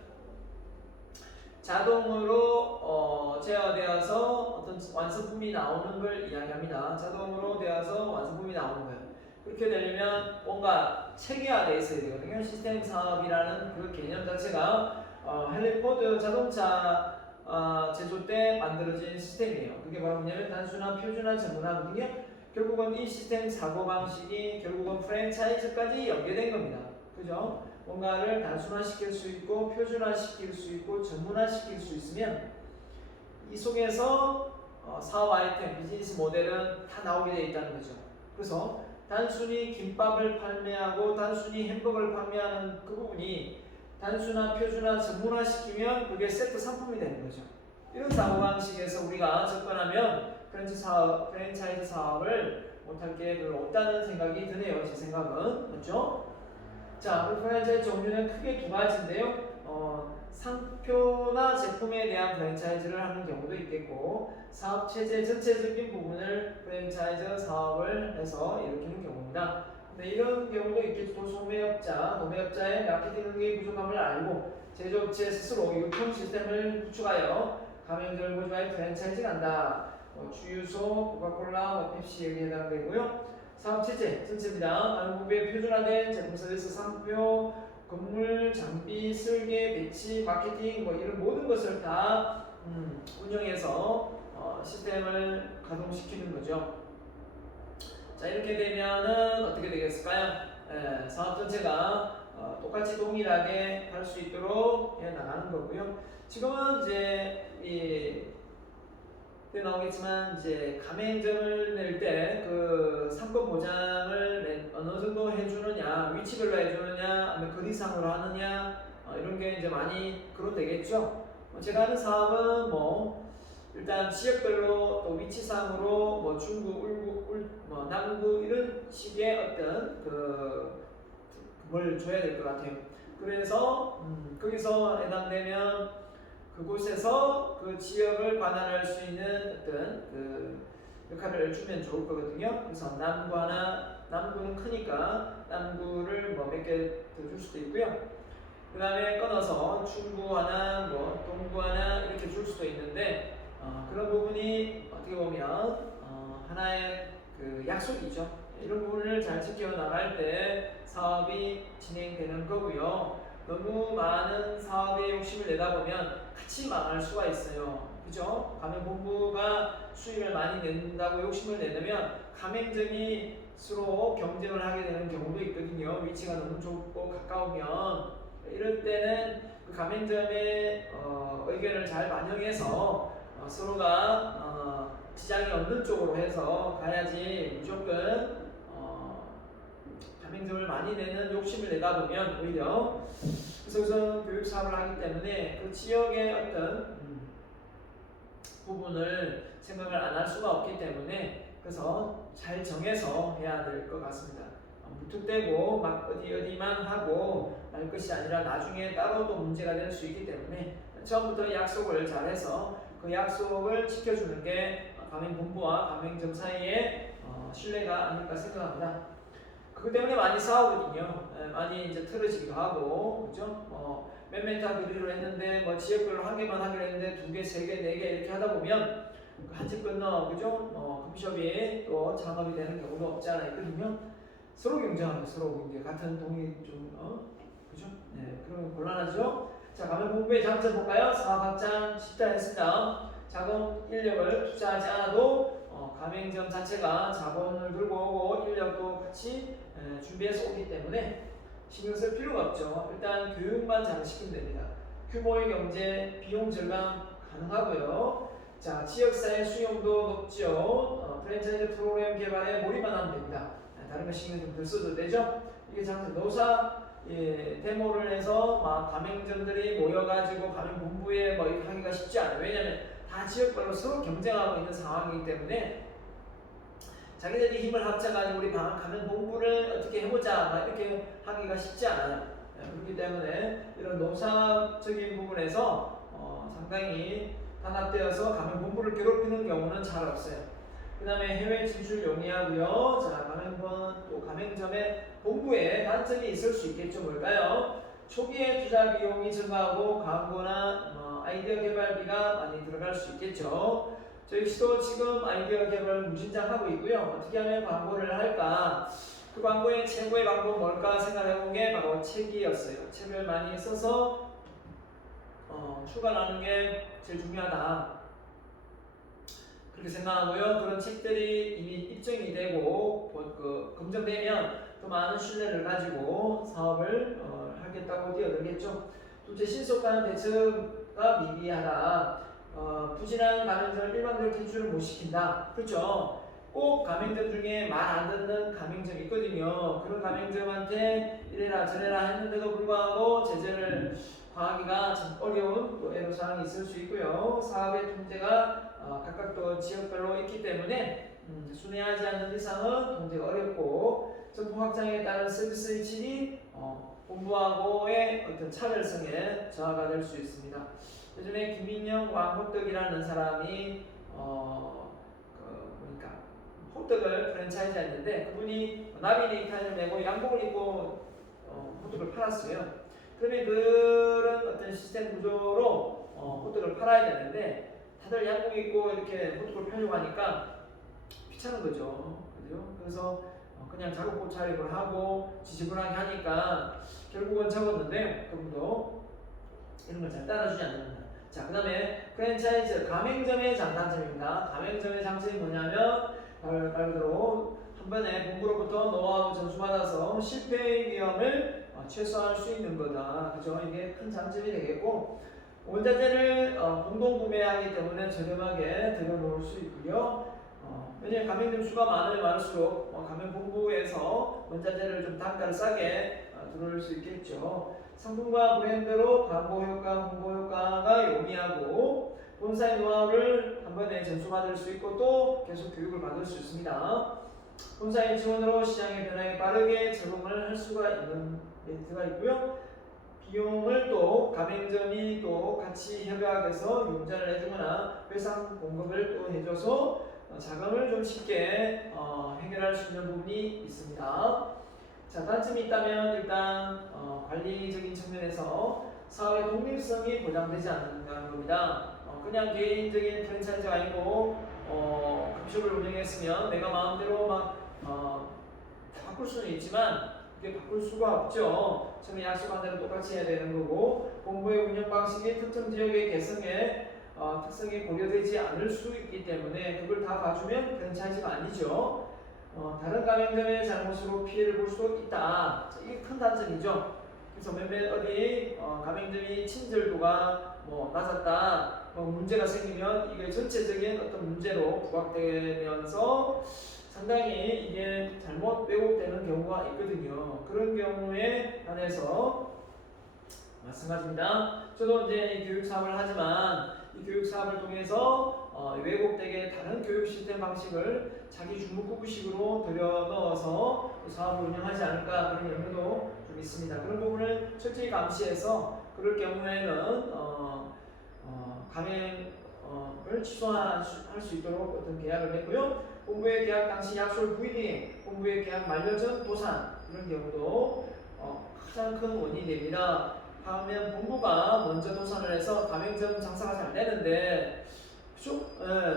자동으로 제어되어서 어떤 완성품이 나오는 걸 이야기합니다. 자동으로 되어서 완성품이 나오는 거예요. 그렇게 되려면 뭔가 체계화되어 있어야 되거든요. 시스템 사업이라는 그 개념 자체가 헨리 포드 자동차 제조 때 만들어진 시스템이에요. 그게 바로 뭐냐면 단순한 표준화 전문화거든요. 결국은 이 시스템 사고방식이 결국은 프랜차이즈까지 연계된 겁니다. 그죠? 뭔가를 단순화시킬 수 있고 표준화시킬 수 있고 전문화시킬 수 있으면 이 속에서 사업 아이템, 비즈니스 모델은 다 나오게 되어 있다는 거죠. 그래서 단순히 김밥을 판매하고 단순히 햄버거를 판매하는 그 부분이 단순화, 표준화, 전문화시키면 그게 세트 상품이 되는 거죠. 이런 사고방식에서 우리가 접근하면 프랜차이즈 사업을 못할 게 별로 없다는 생각이 드네요. 제 생각은. 맞죠? 자, 프랜차이즈 종류는 크게 두 가지인데요. 상표나 제품에 대한 프랜차이즈를 하는 경우도 있겠고 사업 체제 전체적인 부분을 프랜차이즈 사업을 해서 일으키는 경우입니다. 근데 이런 경우도 있겠죠. 도매업자의 마케팅 능력이 부족함을 알고 제조업체 스스로 유통 시스템을 구축하여 가맹점을 모집하여 프랜차이즈가 한다. 주유소, 코카콜라, 펩시 여기에 해당되고요. 사업체제 전체입니다. 가맹본부의 표준화된 제품 서비스 상표, 건물, 장비, 설계, 배치, 마케팅 이런 모든 것을 다 운영해서 시스템을 가동시키는 거죠. 자, 이렇게 되면은 어떻게 되겠을까요? 사업 전체가 똑같이 동일하게 할 수 있도록 해 나가는 거고요. 지금은 이제 나오겠지만 이제 가맹점을 낼 때 그 상권 보장을 어느 정도 해주느냐, 위치별로 해주느냐, 아니면 거리상으로 하느냐 이런 게 이제 많이 거론되겠죠. 제가 하는 사업은 일단 지역별로 또 위치상으로 중구, 울구, 남구 이런 식의 어떤 뭘 줘야 될 것 같아요. 그래서 거기서 해당되면 그곳에서 그 지역을 관할할 수 있는 어떤 그 역할을 주면 좋을 거거든요. 그래서 남구는 크니까 남구를 몇 개 더 줄 수도 있고요. 그 다음에 끊어서 중구 하나, 동구 하나 이렇게 줄 수도 있는데 그런 부분이 어떻게 보면 하나의 그 약속이죠. 이런 부분을 잘 지켜 나갈 때 사업이 진행되는 거고요. 너무 많은 사업에 욕심을 내다 보면 같이 망할 수가 있어요. 그죠? 가맹본부가 수익을 많이 낸다고 욕심을 내면 가맹점이 서로 경쟁을 하게 되는 경우도 있거든요. 위치가 너무 좁고 가까우면 이럴 때는 그 가맹점의 의견을 잘 반영해서 서로가 지장이 없는 쪽으로 해서 가야지 무조건 가맹점을 많이 내는 욕심을 내다 보면 오히려 그래서 우선 교육 사업을 하기 때문에 그 지역의 어떤 부분을 생각을 안 할 수가 없기 때문에 그래서 잘 정해서 해야 될 것 같습니다. 무턱대고 막 어디만 하고 말 것이 아니라 나중에 따로 또 문제가 될 수 있기 때문에 처음부터 약속을 잘해서 그 약속을 지켜주는 게 가맹본부와 가맹점 사이의 신뢰가 아닐까 생각합니다. 그것 때문에 많이 싸우거든요. 많이 이제 틀어지기도 하고, 그죠? 몇 메타 그리로 했는데 지역별로 한 개만 하기로 했는데 두 개, 세 개, 네 개 이렇게 하다 보면 한 집 건너, 그죠? 커피숍이 또 창업이 되는 경우도 없지 않아 있거든요. 서로 경쟁하는 서로 경쟁 같은 동의 좀 그죠? 네, 그러면 곤란하죠. 자, 가맹본부의 장점 볼까요? 사업 확장 쉽다 했습니다. 자금 인력을 투자하지 않아도 가맹점 자체가 자본을 들고 오고 인력도 같이 준비해서 오기 때문에 신경 쓸 필요가 없죠. 일단 교육만 잘 시키면 됩니다. 규모의 경제, 비용 절감 가능하고요. 자, 지역사회 수용도 높죠. 프랜차이즈 프로그램 개발에 몰입만 하면 됩니다. 다른 거 신경 좀 덜 써도 되죠. 이게 장점. 노사 데모를 해서 막 가맹점들이 모여가지고 가맹본부에 이렇게 하기가 쉽지 않아요. 왜냐하면 다 지역별로 서로 경쟁하고 있는 상황이기 때문에 자기들이 힘을 합쳐가지고 우리 가맹본부를 어떻게 해보자 이렇게 하기가 쉽지 않아요. 그렇기 때문에 이런 노사적인 부분에서 상당히 단합되어서 가맹본부를 괴롭히는 경우는 잘 없어요. 그 다음에 해외 진출 용이하고요. 자, 또 가맹점의 본부에 단점이 있을 수 있겠죠. 뭘까요? 초기에 투자 비용이 증가하고 광고나 아이디어 개발비가 많이 들어갈 수 있겠죠. 저희 시도 지금 아이디어 개발 무진장 하고 있고요. 어떻게 하면 광고를 할까? 그 광고의 최고의 방법 뭘까 생각해본 게 바로 책이었어요. 책을 많이 써서 출간하는 게 제일 중요하다. 그렇게 생각하고요. 그런 책들이 이미 입증이 되고 검증되면 더 많은 신뢰를 가지고 사업을 하겠다고 뛰어들겠죠. 둘째, 신속한 대처가 미비하다. 부진한 가맹점을 일반적으로 퇴출을 못 시킨다. 그렇죠. 꼭 가맹점 중에 말 안 듣는 가맹점이 있거든요. 그런 가맹점한테 이래라 저래라 했는데도 불구하고 제재를 과하기가 참 어려운 또 애로사항이 있을 수 있고요. 사업의 통제가 각각 또 지역별로 있기 때문에 순회하지 않는 이상은 통제가 어렵고 점포 확장에 따른 서비스의 질이 본부하고의 어떤 차별성에 저하가 될 수 있습니다. 예전에 김인영 왕호떡이라는 사람이 호떡을 프랜차이즈 했는데 그분이 나비 네이타를 메고 양복을 입고 호떡을 팔았어요. 그러면 그런 어떤 시스템 구조로 호떡을 팔아야 되는데 다들 양복 입고 이렇게 호떡을 팔려고 하니까 귀찮은 거죠. 그죠? 그래서 그냥 작업 고차립을 하고 지지분하게 하니까 결국은 접었는데 그분도 이런 걸 잘 따라주지 않는다. 자, 그 다음에 프랜차이즈 가맹점의 장단점입니다. 가맹점의 장점이 뭐냐면 말 그대로 한 번에 본부로부터 노하우 전수받아서 실패의 위험을 최소화할 수 있는 거다. 그죠? 이게 큰 장점이 되겠고 원자재를 공동 구매하기 때문에 저렴하게 들여놓을 수 있고요. 왜냐하면 가맹점 수가 많으면 많을수록 가맹본부에서 원자재를 좀 단가를 싸게 들어올 수 있겠죠. 상품과 브랜드로 광고 효과, 홍보 효과가 용이하고 본사의 노하우를 한 번에 전수받을 수 있고 또 계속 교육을 받을 수 있습니다. 본사의 지원으로 시장의 변화에 빠르게 적응을 할 수가 있는 메리트가 있고요. 비용을 또 가맹점이 또 같이 협약해서 융자를 해주거나 배상 공급을 또 해줘서 자금을 좀 쉽게 해결할 수 있는 부분이 있습니다. 자, 단점이 있다면 일단 관리적인 측면에서 사업의 독립성이 보장되지 않는다는 겁니다. 그냥 개인적인 프랜차이즈가 아니고 커피숍을 운영했으면 내가 마음대로 바꿀 수는 있지만 그게 바꿀 수가 없죠. 처음에 약속한 대로 똑같이 해야 되는 거고 본부의 운영 방식이 특정 지역의 개성에 특성이 고려되지 않을 수 있기 때문에 그걸 다 봐주면 프랜차이즈가 아니죠. 다른 가맹점의 잘못으로 피해를 볼 수도 있다. 자, 이게 큰 단점이죠. 그래서 몇몇 어디 가맹점이 친절도가 낮았다, 문제가 생기면 이게 전체적인 어떤 문제로 부각되면서 상당히 이게 잘못 왜곡되는 경우가 있거든요. 그런 경우에 한해서 마찬가지입니다. 저도 이제 교육 사업을 하지만 이 교육 사업을 통해서 왜곡되게 다른 교육 교육 시스템 방식을 자기 주무부부식으로 들여 넣어서 사업을 운영하지 않을까 그런 염려도 좀 있습니다. 그런 부분을 철저히 감시해서 그럴 경우에는 강행을 취소할 수 있도록 어떤 계약을 맺고요. 본부의 계약 당시 약속을 부인해 본부의 계약 만료 전 도산 이런 경우도 가장 큰 원인이 됩니다. 반면 본부가 먼저 도산을 해서 가맹점 장사가 잘 되는데 그죠?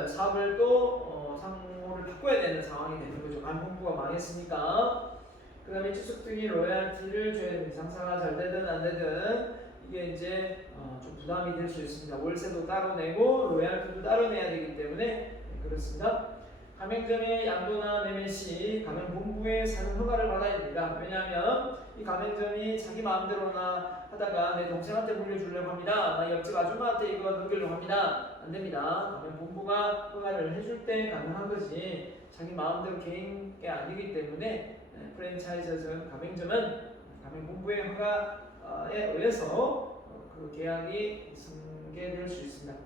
사업을 또 상호를 바꿔야 되는 상황이 되는 거죠. 본부가 망했으니까. 그 다음에 추석 등이 로얄티를 줘야 됩니다. 장사가 잘 되든 안 되든 이게 이제 좀 부담이 될 수 있습니다. 월세도 따로 내고 로얄티도 따로 내야 되기 때문에 그렇습니다. 가맹점의 양도나 매매 시 가맹본부의 사용 허가를 받아야 됩니다. 왜냐하면 이 가맹점이 자기 마음대로나 하다가 내 동생한테 물려주려고 합니다. 나 옆집 아줌마한테 이거 넘기려고 합니다. 안 됩니다. 가맹본부가 허가를 해줄 때 가능한 거지 자기 마음대로 개인 게 아니기 때문에 프랜차이즈점 가맹점은 가맹본부의 허가에 의해서 그 계약이 승계될 수 있습니다.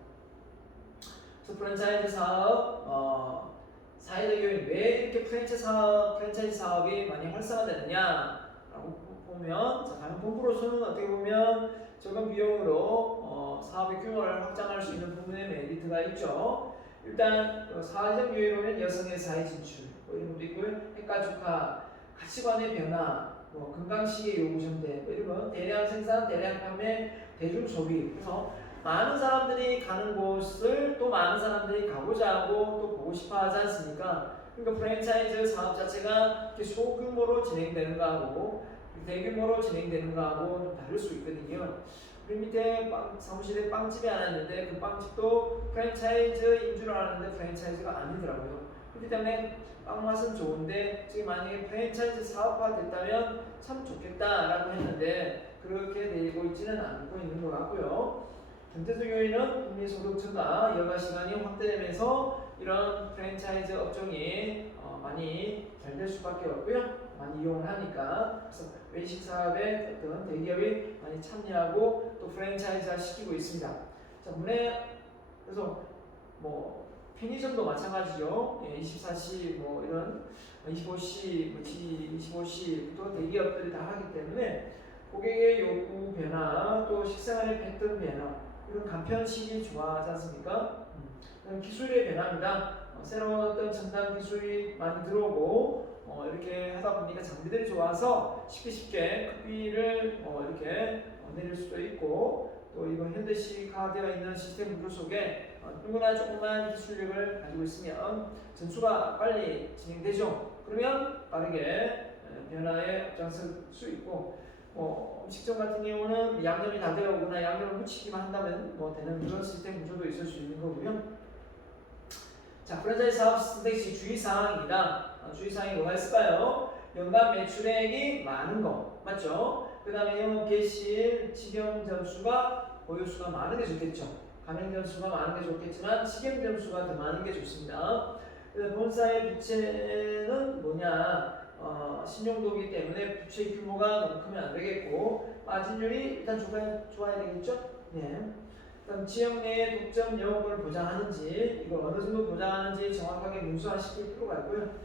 그래서 프랜차이즈 사업 사회적 요인 왜 이렇게 프랜차이즈 사업이 많이 활성화되느냐라고 보면 가맹본부로서는 어떻게 보면 적은 비용으로 사업의 규모를 확장할 수 있는 부분의 메리트가 있죠. 일단 사회적 요인으로는 여성의 사회 진출 이런 것도 있고요. 핵가족화, 가치관의 변화, 건강시계 요구 전대 이런 거 대량 생산, 대량 판매, 대중 소비 그래서 많은 사람들이 가는 곳을 또 많은 사람들이 가고자 하고 또 보고 싶어 하지 않습니까? 그러니까 프랜차이즈 사업 자체가 이렇게 소규모로 진행되는 거하고 대규모로 진행되는 거하고 좀 다를 수 있거든요. 우리 밑에 사무실에 빵집이 하나 있는데 그 빵집도 프랜차이즈인 줄 알았는데 프랜차이즈가 아니더라고요. 그렇기 때문에 빵 맛은 좋은데 지금 만약에 프랜차이즈 사업화 됐다면 참 좋겠다라고 했는데 그렇게 되고 있지는 않고 있는 것 같고요. 경제적 요인은 국민소득 증가, 여가 시간이 확대되면서 이런 프랜차이즈 업종이 많이 잘 될 수밖에 없고요. 많이 이용을 하니까 그래서 외식 사업에 어떤 대기업이 많이 참여하고 또 프랜차이즈화 시키고 있습니다. 자, 그래서 편의점도 마찬가지죠. 24시 이런 25시, G25시 또 대기업들이 다 하기 때문에 고객의 요구 변화, 또 식생활의 패턴 변화 이런 간편식이 좋아하지 않습니까? 기술의 변화입니다. 새로운 어떤 첨단 기술이 많이 들어오고 이렇게 하다 보니까 장비들이 좋아서 쉽게 커피를 이렇게 내릴 수도 있고 또 이거 현대식화되어 있는 시스템 구조 속에 누구나 조그만 기술력을 가지고 있으면 전수가 빨리 진행되죠. 그러면 빠르게 변화에 앞장설 수 있고 음식점 같은 경우는 양념이 다 되어 오거나 양념을 묻히기만 한다면 되는 그런 시스템 구조도 있을 수 있는 거고요. 자, 프랜차이즈 사업 선택시 주의사항입니다. 주의사항이 뭐가 있을까요? 연간 매출액이 많은 거 맞죠? 그 다음에 영업 개시일 직영 점수가 보유수가 많은 게 좋겠죠. 가맹 점수가 많은 게 좋겠지만 직영 점수가 더 많은 게 좋습니다. 본사의 부채는 뭐냐? 신용도이기 때문에 부채 규모가 너무 크면 안 되겠고 마진율이 일단 좋아야 되겠죠? 네. 그럼 지역 내의 독점 영업을 보장하는지 이걸 어느 정도 보장하는지 정확하게 문서화시킬 필요가 있고요.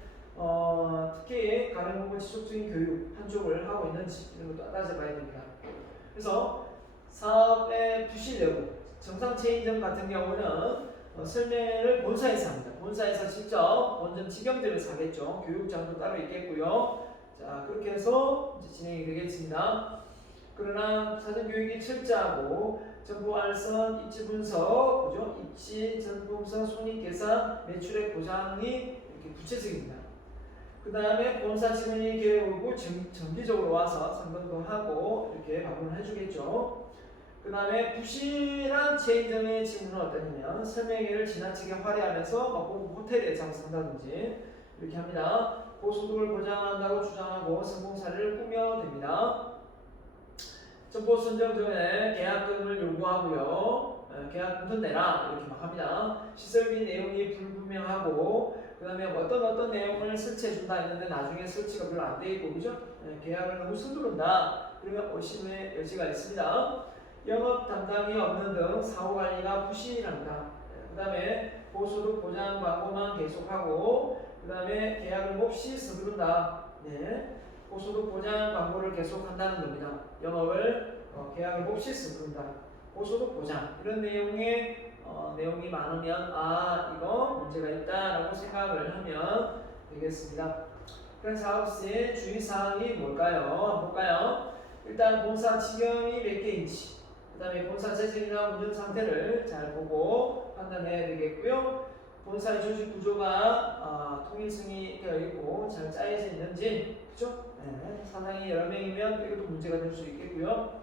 특히 가맹본부 지속적인 교육 한쪽을 하고 있는지 이런 것도 따져봐야 됩니다. 그래서 사업의 부실 여부 정상 체인점 같은 경우는 설명을 본사에서 합니다. 본사에서 직접 본점 직영점을 사겠죠. 교육장도 따로 있겠고요. 자, 그렇게 해서 이제 진행이 되겠습니다. 그러나 사전 교육이 철저하고 정보 알선, 입지 분석, 그죠? 입지, 전통성, 손익 계산, 매출액 보장이 이렇게 구체적입니다. 그 다음에 본사 직원이 교육을 정기적으로 와서 상담도 하고 이렇게 방문을 해주겠죠. 그 다음에 부실한 체인점의 직무는 어떠냐면 설명회를 지나치게 화려하면서 호텔에 장사한다든지 이렇게 합니다. 고소득을 보장한다고 주장하고 성공 사례를 꾸며댑니다. 점포 선정 전에 계약금을 요구하고요. 계약금도 내라 이렇게 막 합니다. 시설비 내용이 불분명하고 그 다음에 어떤 내용을 설치해준다 했는데 나중에 설치가 별로 안 돼 있고 그죠? 계약을 너무 서두른다. 그러면 오심의 여지가 있습니다. 영업 담당이 없는 등 사후 관리가 부실합니다. 그 다음에 고소득 보장 광고만 계속하고 그 다음에 계약을 몹시 서두른다. 네. 고소득 보장 광고를 계속한다는 겁니다. 영업을 계약을 몹시 서두른다. 고소득 보장 이런 내용의 내용이 많으면 이거 문제가 있다라고 생각을 하면 되겠습니다. 그런 사업 시의 주의사항이 뭘까요? 볼까요? 일단 본사 지경이 몇 개인지 그 다음에 본사 재정이나 운영 상태를 잘 보고 판단해야 되겠고요. 본사의 조직 구조가 통일성이 되어 있고 잘 짜여져 있는지, 그죠? 네, 사장이 여러 명이면 이것도 문제가 될 수 있겠고요.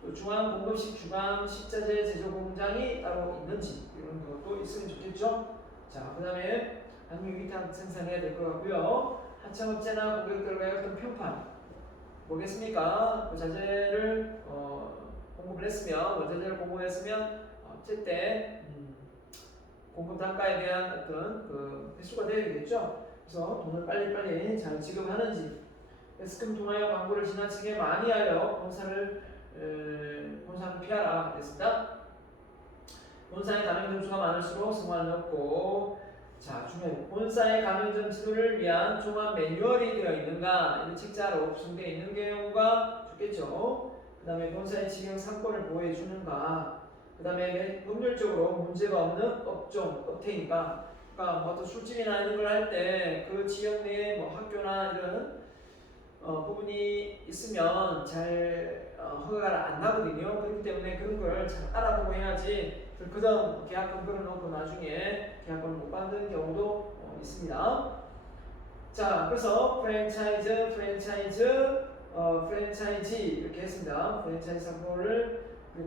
또 중앙 공급식 주방 식자재 제조 공장이 따로 있는지 이런 것도 있으면 좋겠죠. 자, 그 다음에 방류 위탁 생산해야 될 것 같고요. 하청업체나 고객들과의 어떤 평판 뭐겠습니까? 그 자재를 공급을 했으면 원자재를 공급했으면 어쨌든 공급 단가에 대한 어떤 그 횟수가 되어야 되겠죠. 그래서 돈을 빨리빨리 잘 지급하는지 S금 통하여 광고를 지나치게 많이 하여 본사를 피하라 그랬습니다. 본사의 가맹점 수가 많을수록 승화는 없고 자, 중요해요. 본사의 가맹점 지도를 위한 종합 매뉴얼이 되어 있는가 이런 책자로 구성되어 있는 경우가 좋겠죠. 그 다음에 본사의 직영 상권을 보호해 주는가 그 다음에 법률적으로 문제가 없는 업종, 업태인가 그러니까 뭐 어떤 술집이나 이런 걸 할 때 그 지역 내에 뭐 학교나 이런 부분이 있으면 잘 허가를 안 나거든요. 그렇기 때문에 그런 걸 잘 알아보고 해야지 그다음 계약금 걸어놓고 나중에 계약금을 못 받는 경우도 있습니다. 자, 그래서 프랜차이즈, 프랜차이지 이렇게 했습니다. 프랜차이즈 상호를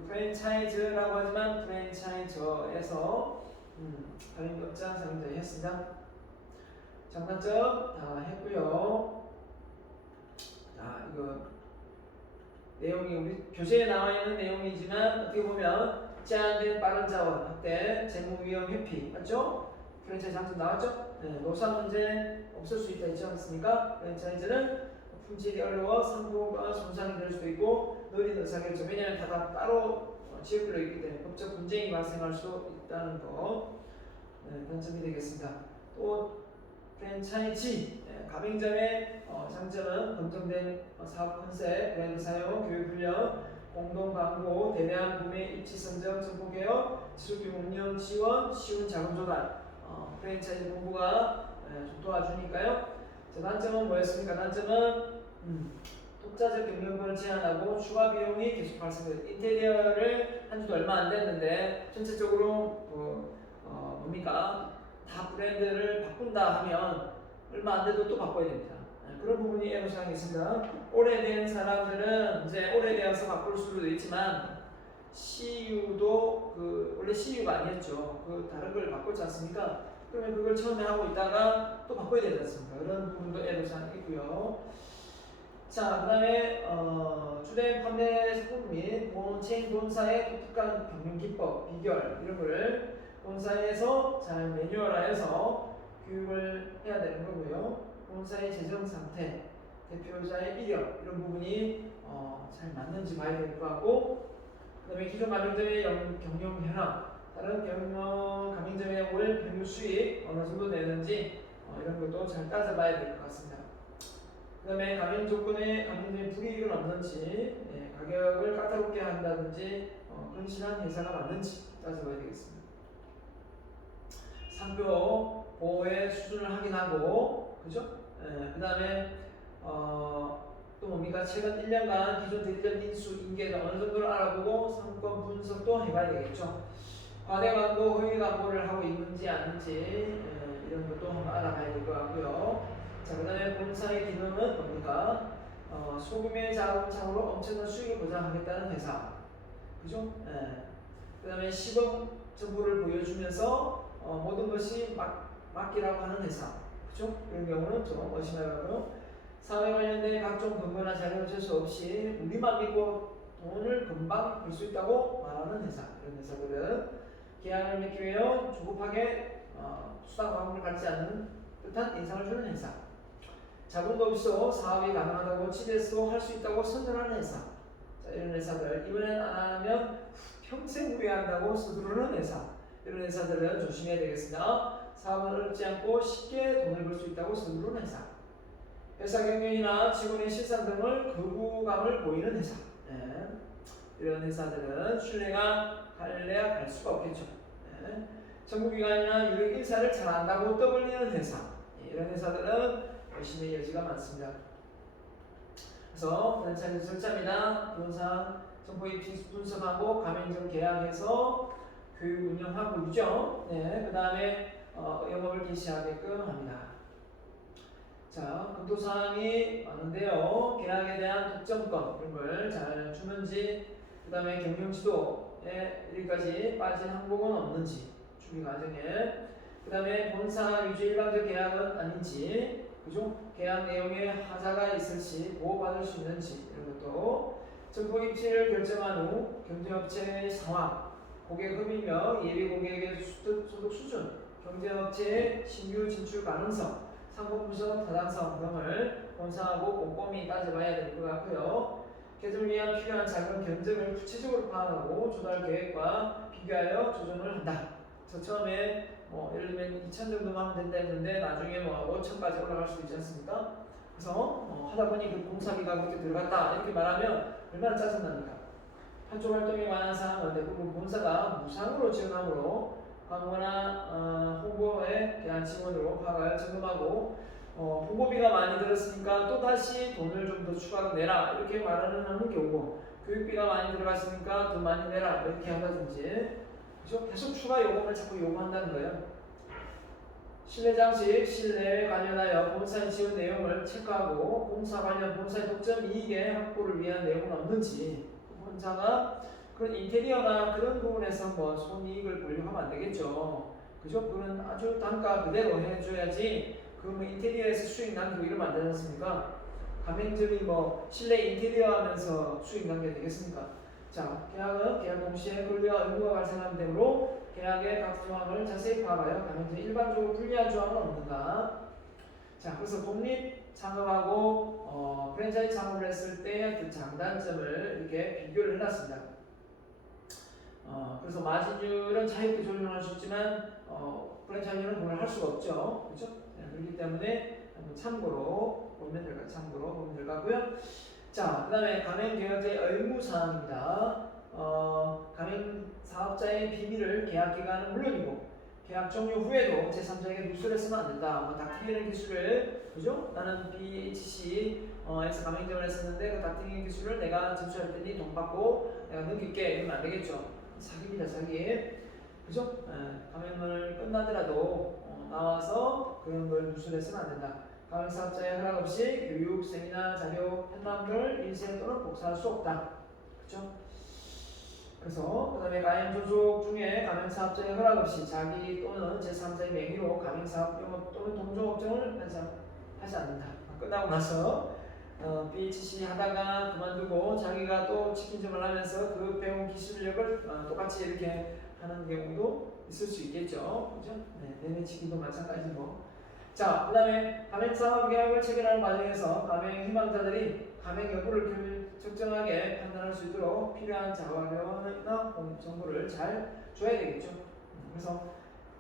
프랜차이즈라고 하지만 프랜차이저에서 가맹업장 상자 했습니다. 장단점 다 했고요. 자, 이거 내용이 우리 교재에 나와 있는 내용이지만 어떻게 보면 제한된 빠른 자원 확대, 재무 위험 회피 맞죠? 프랜차이즈 장점 나왔죠? 네, 노사 문제 없을 수 있다 있지 않습니까? 프랜차이즈는 품질이 어려워 상품가 손상이 될 수도 있고 느린 의사결정 왜냐하면 다 따로 지역별로 있기 때문에 법적 분쟁이 발생할 수 있다는 거 단점이 되겠습니다. 또 프랜차이즈 가맹점의 장점은 검증된 사업 컨셉, 브랜드 사용, 교육 훈련, 공동 광고, 대대한 구매 입지 선정, 정보 개혁, 지속규모 운영 지원, 쉬운 자금 조달, 프랜차이즈 공부가 좀 도와주니까요. 자, 단점은 뭐였습니까? 단점은 독자적 경영권을 제한하고 추가 비용이 계속 발생돼요. 인테리어를 한 지도 얼마 안 됐는데 전체적으로 뭡니까? 다 브랜드를 바꾼다 하면 얼마 안 돼도 또 바꿔야 됩니다. 그런 부분이 애로사항이 있습니다. 오래된 사람들은 이제 오래되어서 바꿀 수도 있지만 CU도 원래 CU가 아니었죠. 다른 걸 바꿨지 않습니까? 그러면 그걸 처음에 하고 있다가 또 바꿔야 되지 않습니까? 그런 부분도 애로사항이 있고요. 자, 그 다음에 주된 판매 상품 및 체인 본사의 독특한 경영 기법, 비결 이런 걸 본사에서 잘 매뉴얼화해서 교육을 해야 되는 거고요. 본사의 재정 상태, 대표자의 이력 이런 부분이 잘 맞는지 봐야 될 것 같고, 그다음에 기존 가맹점의 경영 현황, 다른 가맹점의 월 평균 수익 어느 정도 되는지 이런 것도 잘 따져봐야 될 것 같습니다. 그다음에 가맹 조건에 가맹점의 불이익은 없는지, 가격을 까다롭게 한다든지 근실한 회사가 맞는지 따져봐야 되겠습니다. 상표 보호의 수준을 확인하고, 그죠? 그 다음에 또 뭡니까? 최근 1년간 기존 대리점 인수 인계가 어느 정도를 알아보고 상권 분석도 해봐야 되겠죠. 과대 광고, 허위 광고를 하고 있는지 아닌지 이런 것도 한번 알아봐야 될 것 같고요. 자, 그 다음에 본사의 기능은 뭡니까? 소규모의 자금창으로 엄청난 수익을 보장하겠다는 회사, 그죠? 그 다음에 시범 정보를 보여주면서 모든 것이 맡기라고 하는 회사, 그죠? 이런 경우는 좀 의심하고요. 사회 관련된 각종 근거나 자료를 줄 수 없이 우리만 믿고 돈을 금방 벌 수 있다고 말하는 회사, 이런 회사들은 계약을 맺기 위해 조급하게 수당 광고를 받지 않는 듯한 인상을 주는 회사, 자본도 없어 사업이 가능하다고 집에서 할 수 있다고 선전하는 회사, 자, 이런 회사들 이번엔 안 하면 평생 후회한다고 서두르는 회사, 이런 회사들은 조심해야 되겠습니다. 사업을 어렵지 않고 쉽게 돈을 벌 수 있다고 서두르는 회사. 회사 경영이나 직원의 실상 등을 거부감을 보이는 회사. 네. 이런 회사들은 신뢰가 갈래야 갈 수가 없겠죠. 네. 정부기관이나 유력 인사를 잘 안다고 떠벌리는 회사. 네. 이런 회사들은 열심히 여지가 많습니다. 그래서 프랜차이즈 절차입니다. 기본상 정보 입지 분석하고 가맹점 계약해서 교육 운영하고 유죠. 네. 그 다음에 영업을 개시하게끔 합니다. 자, 검토사항이 많은데요. 계약에 대한 독점권 이런 걸 잘 주는지, 그 다음에 경영지도에 여기까지 빠진 항목은 없는지 준비 과정에, 그 다음에 본사 유지 일방적 계약은 아닌지, 그죠? 계약 내용에 하자가 있을 시 보호받을 수 있는지 이런 것도, 정보 입지를 결정한 후 경쟁업체의 상황, 고객 흡입력, 예비 고객의 소득 수준, 경쟁업체의 신규 진출 가능성, 상품 분석 타당성 등을 본사하고 꼼꼼히 따져봐야 될 것 같고요. 개선을 위한 필요한 자금 견적을 구체적으로 파악하고 조달 계획과 비교하여 조정을 한다. 그래서 처음에 예를 들면 2,000 정도만 하면 된다 했는데 나중에 5,000까지 올라갈 수도 있지 않습니까? 그래서 하다 보니 그 공사비가 그렇게 들어갔다 이렇게 말하면 얼마나 짜증납니까? 판촉 활동에 관한 사항은 대부분 본사가 무상으로 지원하므로 광고나 홍보에 대한 지원으로 파악을 점검하고, 홍보비가 많이 들었으니까 또 다시 돈을 좀 더 추가로 내라 이렇게 말하는 경우고, 교육비가 많이 들어갔으니까 더 많이 내라 이렇게 한다든지, 그죠? 계속 추가 요금을 자꾸 요구한다는 거예요. 실내 장식, 실내에 관련하여 본사의 지원 내용을 체크하고 공사 관련 본사의 독점 이익의 확보를 위한 내용은 없는지, 본사가 그런 인테리어나 그런 부분에서 손이익을 보려고 하면 안 되겠죠. 그죠? 그건 아주 단가 그대로 해줘야지. 그 인테리어에서 수익 남기고 이러면 안 되지 않습니까? 가맹점이 실내 인테리어 하면서 수익 남겨야 되겠습니까? 자, 계약은 계약 동시에 권리와 의무가 발생하는 되므로 계약의 각 조항을 자세히 파악하여 가맹점이 일반적으로 불리한 조항은 없는가. 자, 그래서 독립 창업하고 프랜차이즈 창업을 했을 때 그 장단점을 이렇게 비교를 해놨습니다. 그래서 마진율은 자유롭게 조정할 수 있지만 프랜차이즈는 그걸 할 수가 없죠. 그렇죠? 네, 그렇기 때문에 참고로 보면 될 것 같고요. 자, 그 다음에 가맹계약자의 의무사항입니다. 가맹사업자의 비밀을 계약기간은 물론이고 계약 종료 후에도 제3자에게 누설해서는 안 된다. 닥팅이라는 기술을, 그죠? 나는 BHC에서 가맹점을 했었는데 그 닥팅의 기술을 내가 전수할 테니 돈 받고 내가 넘길게 이러면 안 되겠죠. 사기입니다, 사기. 그죠? 가맹을 끝나더라도 나와서 그런 걸 누설해서는 안 된다. 가맹사업자의 허락 없이 교육, 세미나, 자료, 편람을 인쇄 또는 복사할 수 없다. 그죠? 그래서 그 다음에 가맹 존속 중에 가맹사업자의 허락 없이 자기 또는 제3자의 명의로 가맹사업 영업 또는 동종업종을 하지 않는다. 끝나고 나서 BHC 하다가 그만두고 자기가 또 치킨점을 하면서 그 배운 기술력을 똑같이 이렇게 하는 경우도 있을 수 있겠죠. 그죠? 네, 내내 치킨도 마찬가지고. 자, 그 다음에 가맹사업 계약을 체결하는 과정에서 가맹 희망자들이 가맹 여부를 적정하게 판단할 수 있도록 필요한 자료나 정보를 잘 줘야 되겠죠. 그래서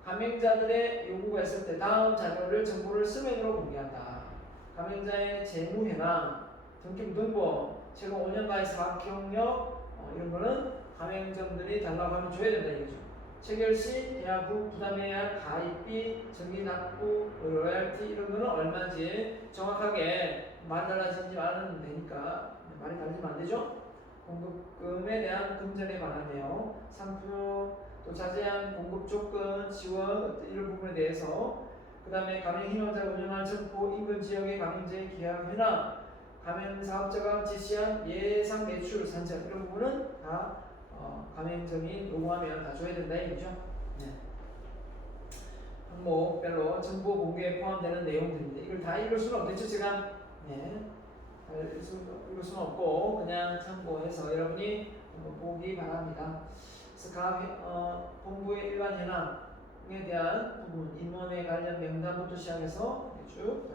가맹자들의 요구가 있을 때 다음 자료를 정보를 서면으로 공개한다. 가맹자의 재무현황, 등기부등본, 최근 5년간의 사업 경력 이런 거는 가맹점들이 달라고 하면 줘야 된다 이거죠. 체결 시 계약 후 부담해야 할 가입비, 정기 납부, 로열티 이런 거는 얼마인지 정확하게 말 달라지지 말하면 되니까 말이 달리면 안 되죠. 공급금에 대한 금전에 관한 내용, 상표, 또 자세한 공급 조건, 지원 이런 부분에 대해서, 그 다음에 가맹 희망자가 운영할 점포 인근 지역의 가맹자의 계약 현황, 가맹 사업자가 지시한 예상 매출 산정 이런 부분은 다 가맹점이 요구하면 다 줘야 된다 이거죠. 네. 항목별로 정보 공개에 포함되는 내용들입니다. 이걸 다 읽을 수는 없겠죠, 제가. 네. 다 읽을 수는 없고 그냥 참고해서 여러분이 한번 보기 바랍니다. 그래서 본부의 일반 현황에 대한 부분, 임원에 관련 명단부터 시작해서 쭉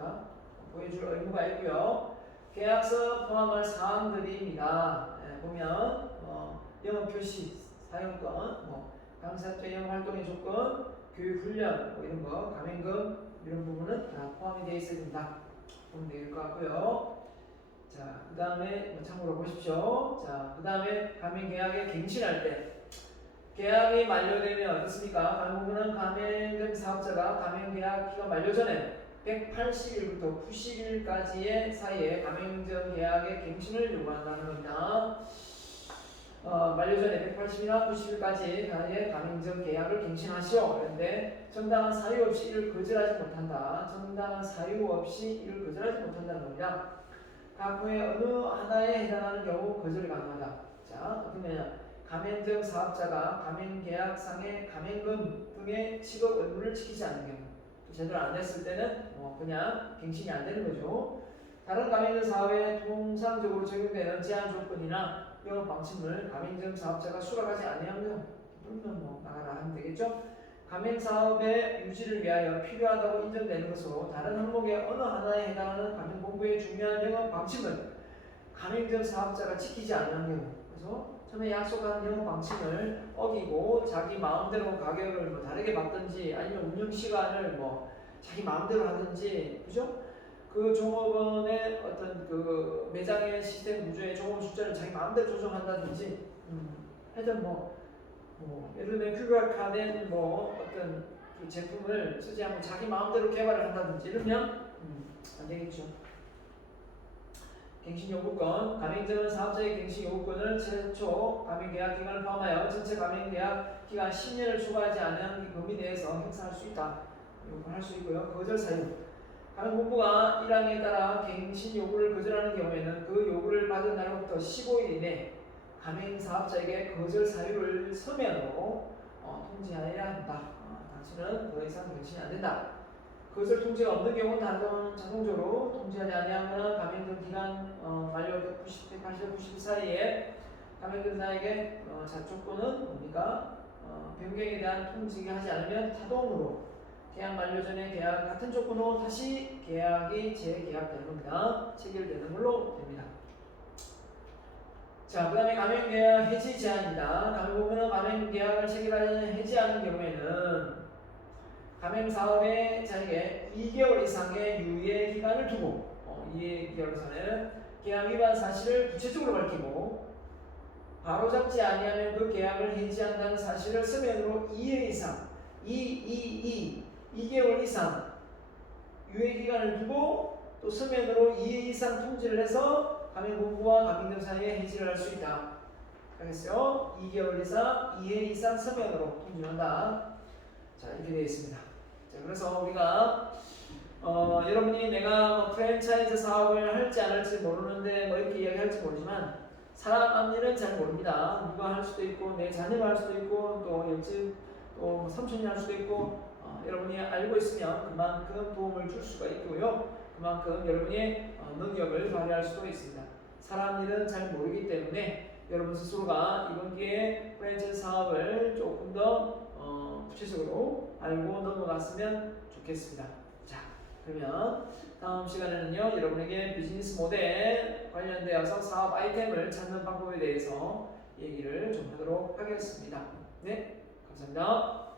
보여줄 의무가 있고요. 계약서 포함할 사항들입니다. 보면 영업 표시, 사용권, 강사퇴임 활동의 조건, 교육 훈련 뭐 이런 거, 가맹금 이런 부분은 다 포함이 되어 있어야 된다. 보면 될 것 같고요. 자, 그 다음에 참고로 보십시오. 자, 그 다음에 가맹계약에 갱신할 때 계약이 만료되면 어떻습니까? 가맹부는 가맹금 사업자가 가맹계약 기간 만료 전에 180일부터 90일까지의 사이에 가맹점 계약의 갱신을 요구한다는 겁니다. 만료 전에 180일이나 90일까지 가맹점 계약을 갱신하시오. 그런데 정당한 사유 없이 이를 거절하지 못한다. 정당한 사유 없이 이를 거절하지 못한다는 겁니다. 각 후의 어느 하나에 해당하는 경우 거절이 가능하다. 자, 어떻게 되냐? 가맹점 사업자가 가맹계약상의 가맹금 등의 취급 의무를 지키지 않는 경우, 제대로 안 했을 때는 그냥 갱신이 안 되는 거죠. 다른 가맹점 사업에 통상적으로 적용되는 제한 조건이나 영업 방침을 가맹점 사업자가 수락하지 아니하면 그러면 나가라 하면 되겠죠. 가맹 사업의 유지를 위하여 필요하다고 인정되는 것으로 다른 항목의 어느 하나에 해당하는 가맹 본부의 중요한 영업 방침을 가맹점 사업자가 지키지 않는 경우, 그래서 처음에 약속한 영업 방침을 어기고 자기 마음대로 가격을 다르게 받든지 아니면 운영 시간을 자기 마음대로 하든지, 그죠? 그 종업원의 어떤 그 매장의 시스템 구조의 종업 숫자를 자기 마음대로 조정한다든지, 하여튼 예를 들면 규격화된 어떤 그 제품을 쓰지 않고 자기 마음대로 개발을 한다든지 이러면 안 되겠죠. 갱신 요구권, 가맹점은 사업자의 갱신 요구권을 최초 가맹계약 기간을 포함하여 전체 가맹계약 기간 10년을 초과하지 않은 범위 내에서 행사할 수 있다. 요구할 수 있고요. 거절 사유, 가맹본부가 1항에 따라 갱신 요구를 거절하는 경우에는 그 요구를 받은 날로부터 15일 이내 가맹사업자에게 거절 사유를 서면으로 통지하여야 한다. 당신은 더 이상 갱신이 안 된다. 거절 통지가 없는 경우는 자동적으로 통지하지 아니하거나 가맹점 기간 만료 180일 사이에 가맹점사에게 자촉권은 뭡니까? 변경에 대한 통지가 하지 않으면 자동으로 계약 만료 전에 계약 같은 조건으로 다시 계약이 재계약되는 겁니다. 체결되는 걸로 됩니다. 자, 그 다음에 가맹계약 해지 제한입니다. 가맹본부는 가맹계약을 체결하지 해지하는 경우에는 가맹사업의 자에게 2개월 이상의 유예 기간을 두고 2개월 이상의 계약 위반 사실을 구체적으로 밝히고 바로잡지 아니하면 그 계약을 해지한다는 사실을 서면으로 2회 이상 2개월 이상 유예 기간을 두고 또 서면으로 2회 이상 통지를 해서 가맹본부와 가맹점 사이에 해지를 할 수 있다. 알겠어요? 2개월 이상 2회 이상 서면으로 통지를 한다. 자, 이렇게 되어 있습니다. 자, 그래서 우리가 여러분이 내가 프랜차이즈 사업을 할지 안 할지 모르는데 이렇게 이야기할지 모르지만 사람 앞일은 잘 모릅니다. 누가 할 수도 있고 내 자녀가 할 수도 있고 또 옆집 또 삼촌이 할 수도 있고 여러분이 알고 있으면 그만큼 도움을 줄 수가 있고요. 그만큼 여러분이 능력을 발휘할 수도 있습니다. 사람 일은 잘 모르기 때문에 여러분 스스로가 이번 기회에 프랜차이즈 사업을 조금 더 구체적으로 알고 넘어갔으면 좋겠습니다. 자, 그러면 다음 시간에는요, 여러분에게 비즈니스 모델 관련되어서 사업 아이템을 찾는 방법에 대해서 얘기를 좀 하도록 하겠습니다. 네, 감사합니다.